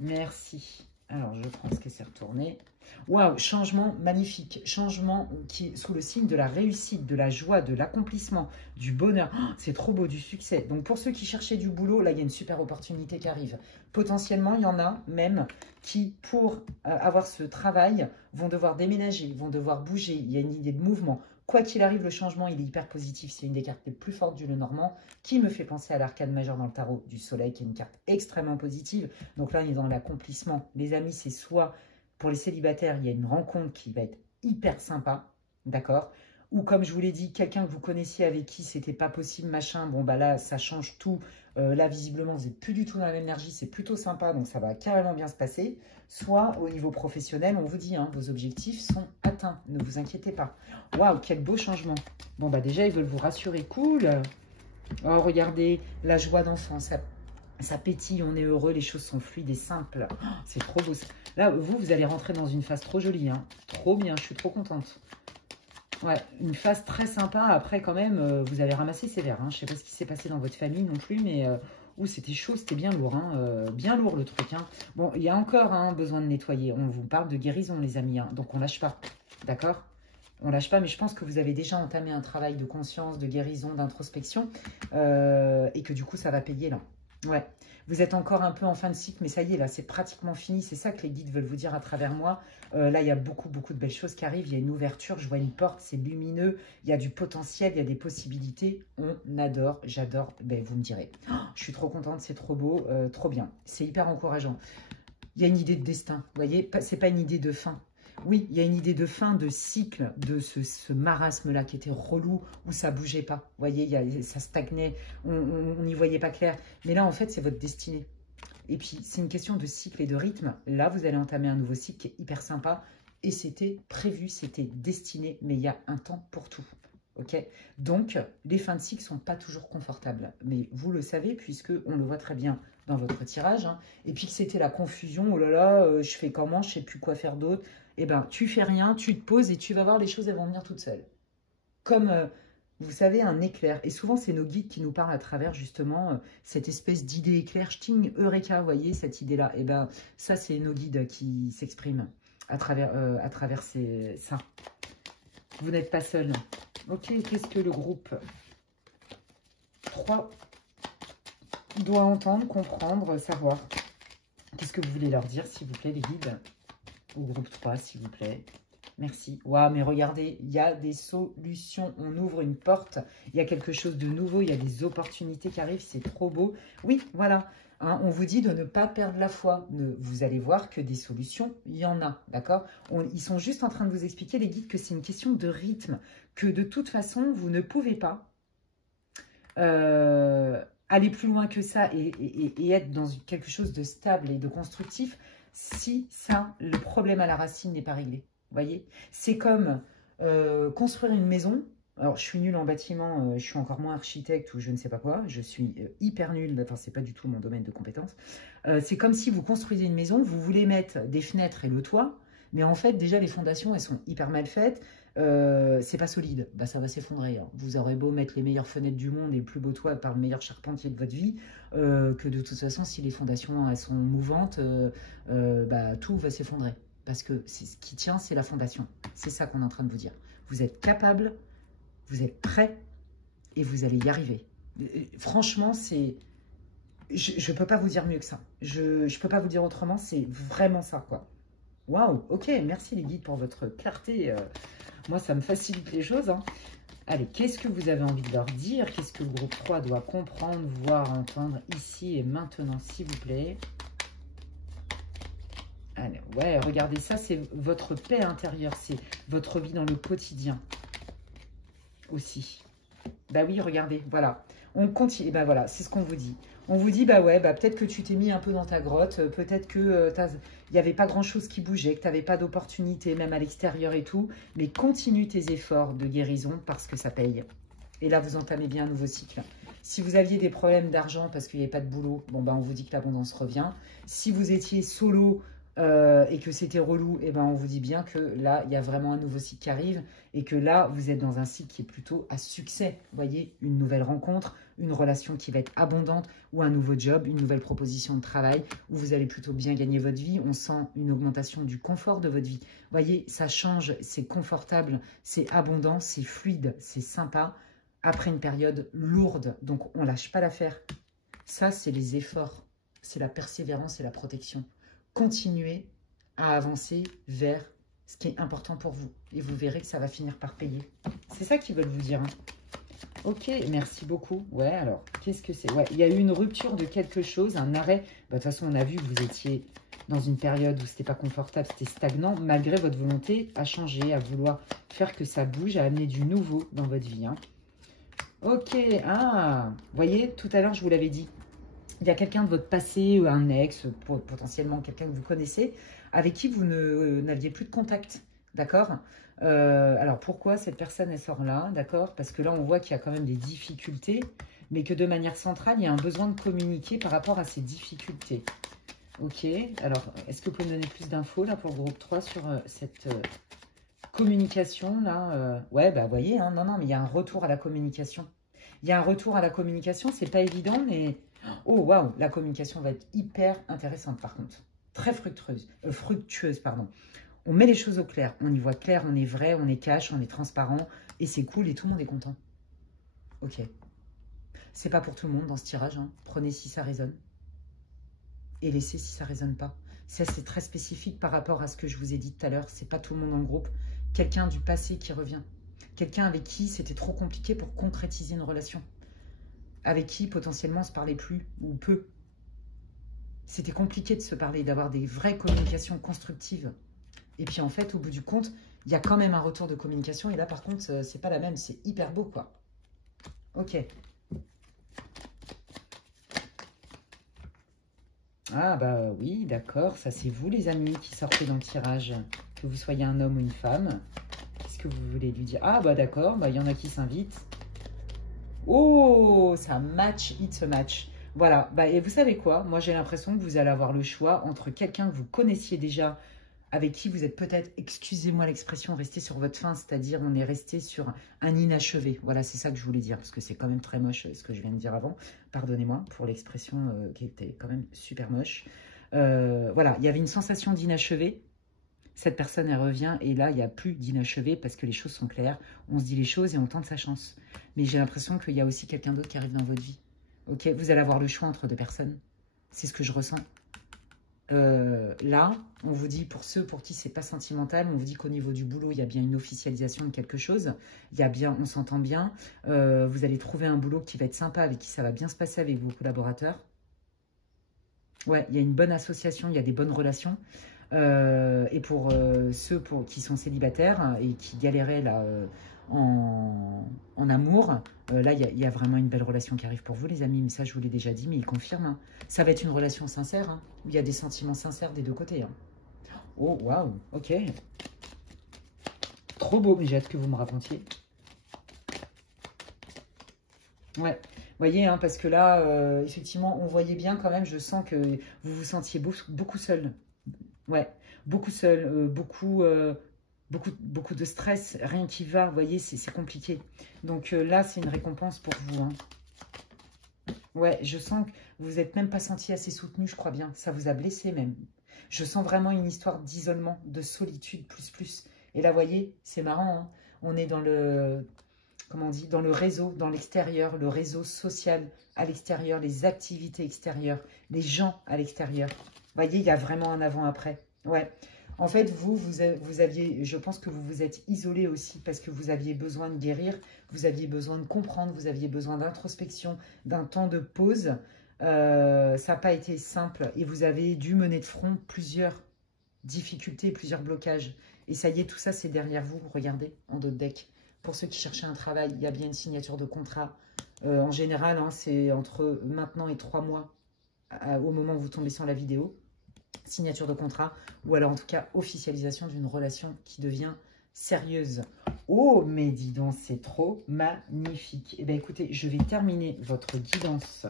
Merci. Alors, je prends ce qui s'est retourné. Waouh, changement magnifique. Changement qui est sous le signe de la réussite, de la joie, de l'accomplissement, du bonheur. Oh, c'est trop beau, du succès. Donc, pour ceux qui cherchaient du boulot, là, il y a une super opportunité qui arrive. Potentiellement, il y en a même qui, pour avoir ce travail, vont devoir déménager, vont devoir bouger. Il y a une idée de mouvement. Quoi qu'il arrive, le changement, il est hyper positif. C'est une des cartes les plus fortes du Lenormand qui me fait penser à l'arcane majeur dans le tarot du soleil, qui est une carte extrêmement positive. Donc là, on est dans l'accomplissement. Les amis, c'est soit... Pour les célibataires, il y a une rencontre qui va être hyper sympa, d'accord? Ou comme je vous l'ai dit, quelqu'un que vous connaissiez avec qui c'était pas possible, machin, bon bah là, ça change tout. Là, visiblement, vous n'êtes plus du tout dans la même énergie, c'est plutôt sympa, donc ça va carrément bien se passer. Soit au niveau professionnel, on vous dit, hein, vos objectifs sont atteints, ne vous inquiétez pas. Waouh, quel beau changement. Bon bah déjà, ils veulent vous rassurer, cool. Oh, regardez, la joie d'enfant, ça pétille, on est heureux, les choses sont fluides et simples. Oh, c'est trop beau. Là, vous allez rentrer dans une phase trop jolie. Hein. Trop bien, je suis trop contente. Ouais, une phase très sympa. Après, quand même, vous avez ramassé sévère. Hein. Je ne sais pas ce qui s'est passé dans votre famille non plus, mais c'était chaud, c'était bien lourd. Hein. Bien lourd le truc. Hein. Bon, il y a encore hein, besoin de nettoyer. On vous parle de guérison, les amis. Hein. Donc, on ne lâche pas. D'accord ? On ne lâche pas, mais je pense que vous avez déjà entamé un travail de conscience, de guérison, d'introspection. Et que du coup, ça va payer là. Ouais, vous êtes encore un peu en fin de cycle, mais ça y est, là, c'est pratiquement fini. C'est ça que les guides veulent vous dire à travers moi. Là, il y a beaucoup de belles choses qui arrivent. Il y a une ouverture, je vois une porte, c'est lumineux. Il y a du potentiel, il y a des possibilités. On adore, j'adore. Ben, vous me direz. Oh, je suis trop contente, c'est trop beau, trop bien. C'est hyper encourageant. Il y a une idée de destin, vous voyez, c'est pas une idée de fin. Oui, il y a une idée de fin, de cycle, de ce marasme-là qui était relou, où ça bougeait pas. Vous voyez, ça stagnait, on n'y voyait pas clair. Mais là, en fait, c'est votre destinée. Et puis, c'est une question de cycle et de rythme. Là, vous allez entamer un nouveau cycle qui est hyper sympa. Et c'était prévu, c'était destiné, mais il y a un temps pour tout. Ok, donc, les fins de cycle ne sont pas toujours confortables. Mais vous le savez, puisqu'on le voit très bien dans votre tirage. Hein, et puis que c'était la confusion, oh là là, je fais comment, je ne sais plus quoi faire d'autre. Eh bien, tu fais rien, tu te poses et tu vas voir, les choses, elles vont venir toutes seules. Comme, vous savez, un éclair. Et souvent, c'est nos guides qui nous parlent à travers, justement, cette espèce d'idée éclair. Ch'ting, Eureka, vous voyez, cette idée-là. Eh bien, ça, c'est nos guides qui s'expriment à travers ça. Vous n'êtes pas seul. Ok, qu'est-ce que le groupe 3 doit entendre, comprendre, savoir? Qu'est-ce que vous voulez leur dire, s'il vous plaît, les guides? Au groupe 3, s'il vous plaît. Merci. Waouh, mais regardez, il y a des solutions. On ouvre une porte. Il y a quelque chose de nouveau. Il y a des opportunités qui arrivent. C'est trop beau. Oui, voilà. Hein, on vous dit de ne pas perdre la foi. Vous allez voir que des solutions, il y en a. D'accord? Ils sont juste en train de vous expliquer, les guides, que c'est une question de rythme. Que de toute façon, vous ne pouvez pas aller plus loin que ça et être dans quelque chose de stable et de constructif si ça, le problème à la racine n'est pas réglé. Vous voyez, c'est comme construire une maison. Alors, je suis nulle en bâtiment, je suis encore moins architecte ou je ne sais pas quoi. Je suis hyper nulle, enfin, c'est pas du tout mon domaine de compétence. C'est comme si vous construisez une maison, vous voulez mettre des fenêtres et le toit, mais en fait, déjà, les fondations, elles sont hyper mal faites. c'est pas solide, bah, ça va s'effondrer. Hein. Vous aurez beau mettre les meilleures fenêtres du monde et le plus beau toit par le meilleur charpentier de votre vie, que de toute façon, si les fondations elles sont mouvantes, bah, tout va s'effondrer. Parce que ce qui tient, c'est la fondation. C'est ça qu'on est en train de vous dire. Vous êtes capable, vous êtes prêt et vous allez y arriver. Franchement, c'est... Je ne peux pas vous dire mieux que ça. Je ne peux pas vous dire autrement, c'est vraiment ça, quoi. Waouh, ok, merci les guides pour votre clarté. Moi, ça me facilite les choses. Hein. Allez, qu'est-ce que vous avez envie de leur dire? Qu'est-ce que le groupe 3 doit comprendre, voir, entendre ici et maintenant, s'il vous plaît? Allez, ouais, regardez ça, c'est votre paix intérieure, c'est votre vie dans le quotidien aussi. Bah oui, regardez, voilà. On continue, bah voilà, c'est ce qu'on vous dit. On vous dit, bah ouais, bah peut-être que tu t'es mis un peu dans ta grotte, peut-être que il n'y avait pas grand-chose qui bougeait, que tu n'avais pas d'opportunité, même à l'extérieur et tout, mais continue tes efforts de guérison parce que ça paye. Et là, vous entamez bien un nouveau cycle. Si vous aviez des problèmes d'argent parce qu'il n'y avait pas de boulot, bon, bah on vous dit que l'abondance revient. Si vous étiez solo et que c'était relou, eh ben, on vous dit bien que là, il y a vraiment un nouveau cycle qui arrive et que là, vous êtes dans un cycle qui est plutôt à succès. Vous voyez, une nouvelle rencontre, une relation qui va être abondante ou un nouveau job, une nouvelle proposition de travail où vous allez plutôt bien gagner votre vie. On sent une augmentation du confort de votre vie. Vous voyez, ça change, c'est confortable, c'est abondant, c'est fluide, c'est sympa après une période lourde. Donc, on ne lâche pas l'affaire. Ça, c'est les efforts, c'est la persévérance et la protection. Continuez à avancer vers ce qui est important pour vous. Et vous verrez que ça va finir par payer. C'est ça qu'ils veulent vous dire. Hein. Ok, merci beaucoup. Ouais, alors, qu'est-ce que c'est? Ouais, il y a eu une rupture de quelque chose, un arrêt. Bah, de toute façon, on a vu que vous étiez dans une période où c'était pas confortable, c'était stagnant, malgré votre volonté à changer, à vouloir faire que ça bouge, à amener du nouveau dans votre vie. Hein. Ok, ah, vous voyez, tout à l'heure, je vous l'avais dit. Il y a quelqu'un de votre passé, un ex, potentiellement quelqu'un que vous connaissez, avec qui vous n'aviez plus de contact, d'accord? Alors, pourquoi cette personne, elle sort là, d'accord? Parce que là, on voit qu'il y a quand même des difficultés, mais que de manière centrale, il y a un besoin de communiquer par rapport à ces difficultés. Ok, alors, est-ce que vous pouvez me donner plus d'infos, là, pour le groupe 3, sur cette communication, là Ouais, bah, vous voyez, hein, non, mais il y a un retour à la communication. Il y a un retour à la communication, c'est pas évident, mais... Oh, waouh, la communication va être hyper intéressante par contre. Très fructueuse, pardon. On met les choses au clair. On y voit clair, on est vrai, on est cash, on est transparent. Et c'est cool et tout le monde est content. Ok. C'est pas pour tout le monde dans ce tirage. Hein. Prenez si ça résonne. Et laissez si ça résonne pas. Ça, c'est très spécifique par rapport à ce que je vous ai dit tout à l'heure. C'est pas tout le monde en groupe. Quelqu'un du passé qui revient. Quelqu'un avec qui c'était trop compliqué pour concrétiser une relation. Avec qui potentiellement on ne se parlait plus ou peu. C'était compliqué de se parler, d'avoir des vraies communications constructives. Et puis en fait, au bout du compte, il y a quand même un retour de communication. Et là, par contre, c'est pas la même. C'est hyper beau, quoi. Ok. Ah bah oui, d'accord. Ça, c'est vous, les amis, qui sortez dans le tirage. Que vous soyez un homme ou une femme. Qu'est-ce que vous voulez lui dire? Ah bah d'accord, bah, y en a qui s'invitent. Oh, ça match, it's a match. Voilà, bah, et vous savez quoi? Moi, j'ai l'impression que vous allez avoir le choix entre quelqu'un que vous connaissiez déjà, avec qui vous êtes peut-être, excusez-moi l'expression, resté sur votre faim, c'est-à-dire on est resté sur un inachevé. Voilà, c'est ça que je voulais dire, parce que c'est quand même très moche ce que je viens de dire avant. Pardonnez-moi pour l'expression qui était quand même super moche. Voilà, il y avait une sensation d'inachevé. Cette personne, elle revient et là, il n'y a plus d'inachevé parce que les choses sont claires. On se dit les choses et on tente sa chance. Mais j'ai l'impression qu'il y a aussi quelqu'un d'autre qui arrive dans votre vie. Ok, vous allez avoir le choix entre deux personnes. C'est ce que je ressens. Là, on vous dit, pour ceux pour qui c'est pas sentimental, on vous dit qu'au niveau du boulot, il y a bien une officialisation de quelque chose. Il y a bien, on s'entend bien. Vous allez trouver un boulot qui va être sympa, avec qui ça va bien se passer avec vos collaborateurs. Ouais, il y a une bonne association, il y a des bonnes relations. Et pour ceux qui sont célibataires et qui galéraient là, en amour, là, il y a vraiment une belle relation qui arrive pour vous, les amis. Mais ça, je vous l'ai déjà dit, mais il confirme. Hein. Ça va être une relation sincère, hein, où il y a des sentiments sincères des deux côtés. Hein. Oh, waouh, ok. Trop beau, mais j'ai hâte que vous me racontiez. Ouais, vous voyez, hein, parce que là, effectivement, on voyait bien quand même, je sens que vous vous sentiez beaucoup seul. Ouais, beaucoup seul, beaucoup... beaucoup de stress, rien qui va, vous voyez, c'est compliqué. Donc là, c'est une récompense pour vous. Hein. Ouais, je sens que vous n'êtes même pas senti assez soutenu, je crois bien. Ça vous a blessé même. Je sens vraiment une histoire d'isolement, de solitude, plus. Et là, vous voyez, c'est marrant, hein. On est dans le, comment on dit, dans le réseau, dans l'extérieur, le réseau social à l'extérieur, les activités extérieures, les gens à l'extérieur. Vous voyez, il y a vraiment un avant-après. Ouais. En fait, vous aviez, je pense que vous vous êtes isolé aussi parce que vous aviez besoin de guérir, vous aviez besoin de comprendre, vous aviez besoin d'introspection, d'un temps de pause. Ça n'a pas été simple et vous avez dû mener de front plusieurs difficultés, plusieurs blocages. Et ça y est, tout ça, c'est derrière vous. Regardez, en dos de deck. Pour ceux qui cherchaient un travail, il y a bien une signature de contrat. En général, hein, c'est entre maintenant et 3 mois au moment où vous tombez sur la vidéo. Signature de contrat ou alors en tout cas officialisation d'une relation qui devient sérieuse. Oh, mais dis donc, c'est trop magnifique. Eh bien, écoutez, je vais terminer votre guidance,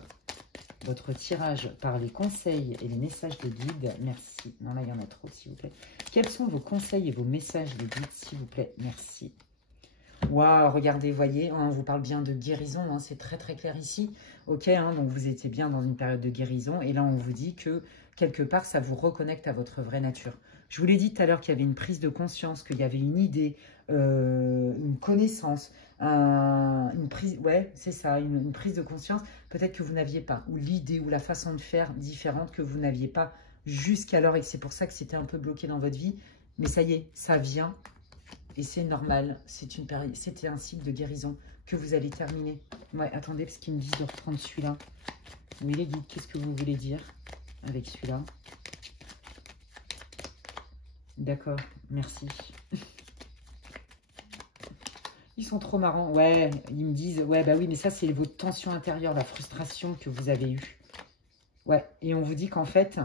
votre tirage par les conseils et les messages de guide. Merci. Non, là, il y en a trop, s'il vous plaît. Quels sont vos conseils et vos messages de guide, s'il vous plaît? Merci. Waouh, regardez, voyez, on vous parle bien de guérison, hein, c'est très très clair ici. Ok, hein, donc vous étiez bien dans une période de guérison et là on vous dit que quelque part ça vous reconnecte à votre vraie nature. Je vous l'ai dit tout à l'heure qu'il y avait une prise de conscience, qu'il y avait une idée, une connaissance, une prise, ouais, c'est ça, une prise de conscience peut-être que vous n'aviez pas, ou l'idée ou la façon de faire différente que vous n'aviez pas jusqu'alors et que c'est pour ça que c'était un peu bloqué dans votre vie. Mais ça y est, ça vient. Et c'est normal, c'était un cycle de guérison que vous allez terminer. Ouais, attendez, parce qu'ils me disent de reprendre celui-là. Oui, les guides, qu'est-ce que vous voulez dire avec celui-là? D'accord, merci. Ils sont trop marrants. Ouais, ils me disent, ouais, bah oui, mais ça, c'est votre tension intérieure, la frustration que vous avez eue. Ouais, et on vous dit qu'en fait,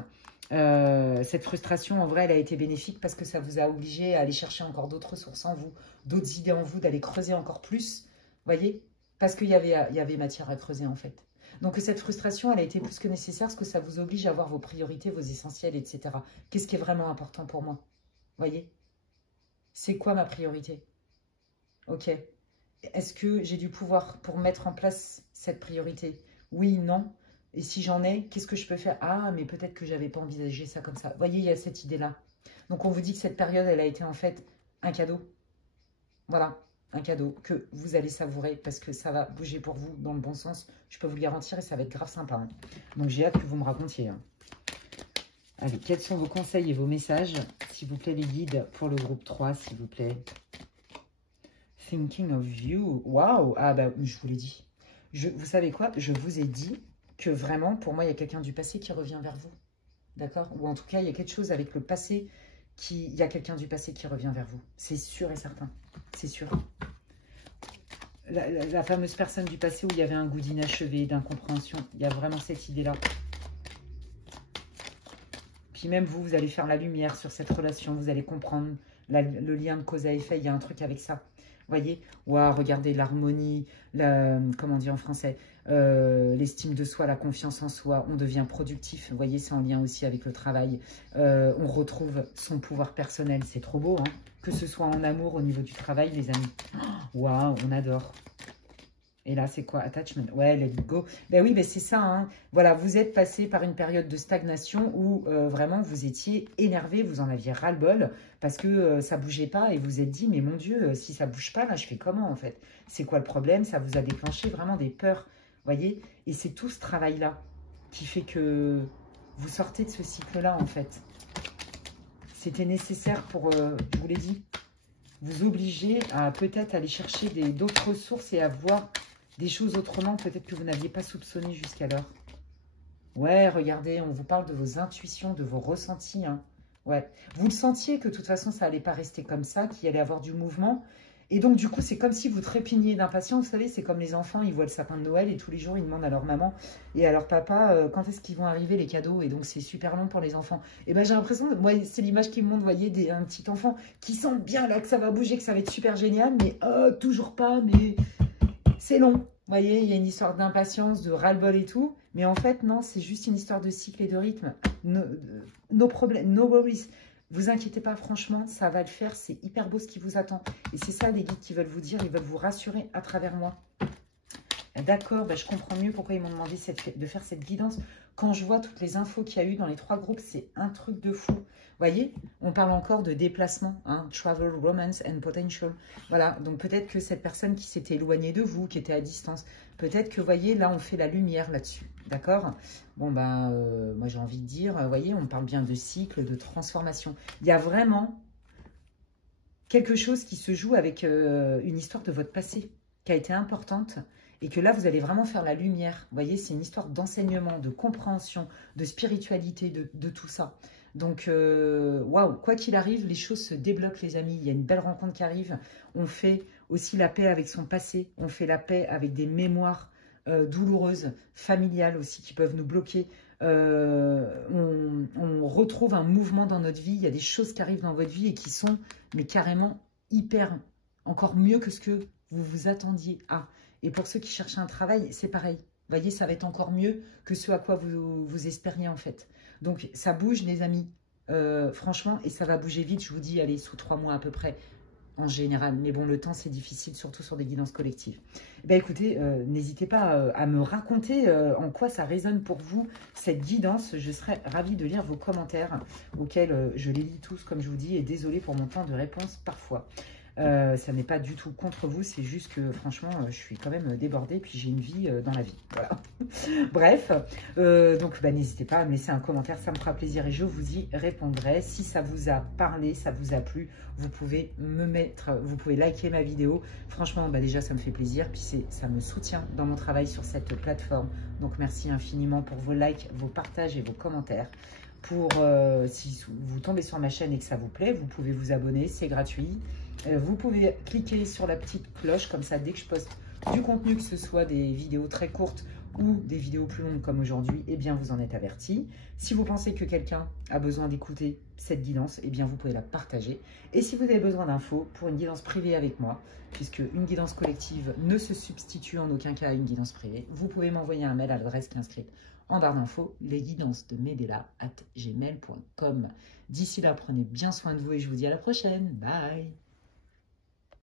cette frustration, en vrai, elle a été bénéfique parce que ça vous a obligé à aller chercher encore d'autres ressources en vous, d'autres idées en vous, d'aller creuser encore plus, voyez, parce qu'il y avait matière à creuser, en fait. Donc, cette frustration, elle a été plus que nécessaire parce que ça vous oblige à voir vos priorités, vos essentiels, etc. Qu'est-ce qui est vraiment important pour moi? Voyez? C'est quoi ma priorité? Ok. Est-ce que j'ai du pouvoir pour mettre en place cette priorité? Oui, non. Et si j'en ai, qu'est-ce que je peux faire? Ah, mais peut-être que je n'avais pas envisagé ça comme ça. Vous voyez, il y a cette idée-là. Donc, on vous dit que cette période, elle a été en fait un cadeau. Voilà, un cadeau que vous allez savourer parce que ça va bouger pour vous dans le bon sens. Je peux vous le garantir et ça va être grave sympa. Hein. Donc, j'ai hâte que vous me racontiez. Hein. Allez, quels sont vos conseils et vos messages? S'il vous plaît, les guides, pour le groupe 3, s'il vous plaît. Thinking of you. Waouh! Ah, bah, je vous l'ai dit. Vous savez quoi? Je vous ai dit que vraiment, pour moi, il y a quelqu'un du passé qui revient vers vous. D'accord? Ou en tout cas, il y a quelque chose avec le passé il y a quelqu'un du passé qui revient vers vous. C'est sûr et certain. C'est sûr. La fameuse personne du passé où il y avait un goût d'inachevé, d'incompréhension. Il y a vraiment cette idée-là. Puis même vous, vous allez faire la lumière sur cette relation. Vous allez comprendre le lien de cause à effet. Il y a un truc avec ça. Voyez, wow, regardez l'harmonie, comment on dit en français, l'estime de soi, la confiance en soi, on devient productif. Vous voyez, c'est en lien aussi avec le travail. On retrouve son pouvoir personnel, c'est trop beau, hein, que ce soit en amour, au niveau du travail, les amis. Waouh, on adore. Et là, c'est quoi? Attachment. Ouais, let it go. Ben oui, ben c'est ça. Hein. Voilà, vous êtes passé par une période de stagnation où vraiment vous étiez énervé, vous en aviez ras-le-bol parce que ça bougeait pas et vous êtes dit, mais mon Dieu, si ça bouge pas, là, je fais comment en fait? C'est quoi le problème? Ça vous a déclenché vraiment des peurs, voyez? Et c'est tout ce travail-là qui fait que vous sortez de ce cycle-là en fait. C'était nécessaire pour, je vous l'ai dit, vous obliger à peut-être aller chercher d'autres ressources et à voir des choses autrement, peut-être que vous n'aviez pas soupçonné jusqu'alors. Ouais, regardez, on vous parle de vos intuitions, de vos ressentis. Hein. Ouais, vous le sentiez que de toute façon, ça n'allait pas rester comme ça, qu'il allait avoir du mouvement. Et donc, du coup, c'est comme si vous trépigniez d'impatience. Vous savez, c'est comme les enfants, ils voient le sapin de Noël et tous les jours, ils demandent à leur maman et à leur papa quand est-ce qu'ils vont arriver les cadeaux. Et donc, c'est super long pour les enfants. Et ben, j'ai l'impression, moi, c'est l'image qui me montre, vous voyez, un petit enfant qui sent bien là que ça va bouger, que ça va être super génial, mais toujours pas, mais c'est long. Vous voyez, il y a une histoire d'impatience, de ras-le-bol et tout. Mais en fait, non, c'est juste une histoire de cycle et de rythme. No problème, no worries. Vous inquiétez pas, franchement, ça va le faire. C'est hyper beau ce qui vous attend. Et c'est ça les guides qui veulent vous dire. Ils veulent vous rassurer à travers moi. D'accord, je comprends mieux pourquoi ils m'ont demandé de faire cette guidance. Quand je vois toutes les infos qu'il y a eu dans les 3 groupes, c'est un truc de fou. Vous voyez, on parle encore de déplacement, hein, travel, romance and potential. Voilà, donc peut-être que cette personne qui s'était éloignée de vous, qui était à distance, peut-être que, vous voyez, là, on fait la lumière là-dessus. D'accord? Bon, moi, j'ai envie de dire, vous voyez, on parle bien de cycle, de transformation. Il y a vraiment quelque chose qui se joue avec une histoire de votre passé qui a été importante. Et que là, vous allez vraiment faire la lumière. Vous voyez, c'est une histoire d'enseignement, de compréhension, de spiritualité, de tout ça. Donc, waouh, quoi qu'il arrive, les choses se débloquent, les amis. Il y a une belle rencontre qui arrive. On fait aussi la paix avec son passé. On fait la paix avec des mémoires douloureuses, familiales aussi, qui peuvent nous bloquer. On retrouve un mouvement dans notre vie. Il y a des choses qui arrivent dans votre vie et qui sont, mais carrément, hyper, encore mieux que ce que vous vous attendiez à. Et pour ceux qui cherchent un travail, c'est pareil. Vous voyez, ça va être encore mieux que ce à quoi vous espériez en fait. Donc, ça bouge, les amis. Franchement, et ça va bouger vite. Je vous dis, allez, sous 3 mois à peu près, en général. Mais bon, le temps, c'est difficile, surtout sur des guidances collectives. Écoutez, n'hésitez pas à me raconter en quoi ça résonne pour vous, cette guidance. Je serais ravie de lire vos commentaires, auxquels je les lis tous, comme je vous dis. Et désolée pour mon temps de réponse parfois. Ça n'est pas du tout contre vous, c'est juste que franchement, je suis quand même débordée, puis j'ai une vie dans la vie. Voilà. Bref, donc n'hésitez pas à me laisser un commentaire, ça me fera plaisir et je vous y répondrai. Si ça vous a parlé, ça vous a plu, vous pouvez vous pouvez liker ma vidéo. Franchement, déjà ça me fait plaisir, puis ça me soutient dans mon travail sur cette plateforme. Donc merci infiniment pour vos likes, vos partages et vos commentaires. Si vous tombez sur ma chaîne et que ça vous plaît, vous pouvez vous abonner, c'est gratuit. Vous pouvez cliquer sur la petite cloche, comme ça, dès que je poste du contenu, que ce soit des vidéos très courtes ou des vidéos plus longues comme aujourd'hui, eh bien, vous en êtes avertis. Si vous pensez que quelqu'un a besoin d'écouter cette guidance, eh bien, vous pouvez la partager. Et si vous avez besoin d'infos pour une guidance privée avec moi, puisque une guidance collective ne se substitue en aucun cas à une guidance privée, vous pouvez m'envoyer un mail à l'adresse qui est inscrite en barre d'infos, lesguidancesdemedela@gmail.com. D'ici là, prenez bien soin de vous et je vous dis à la prochaine. Bye!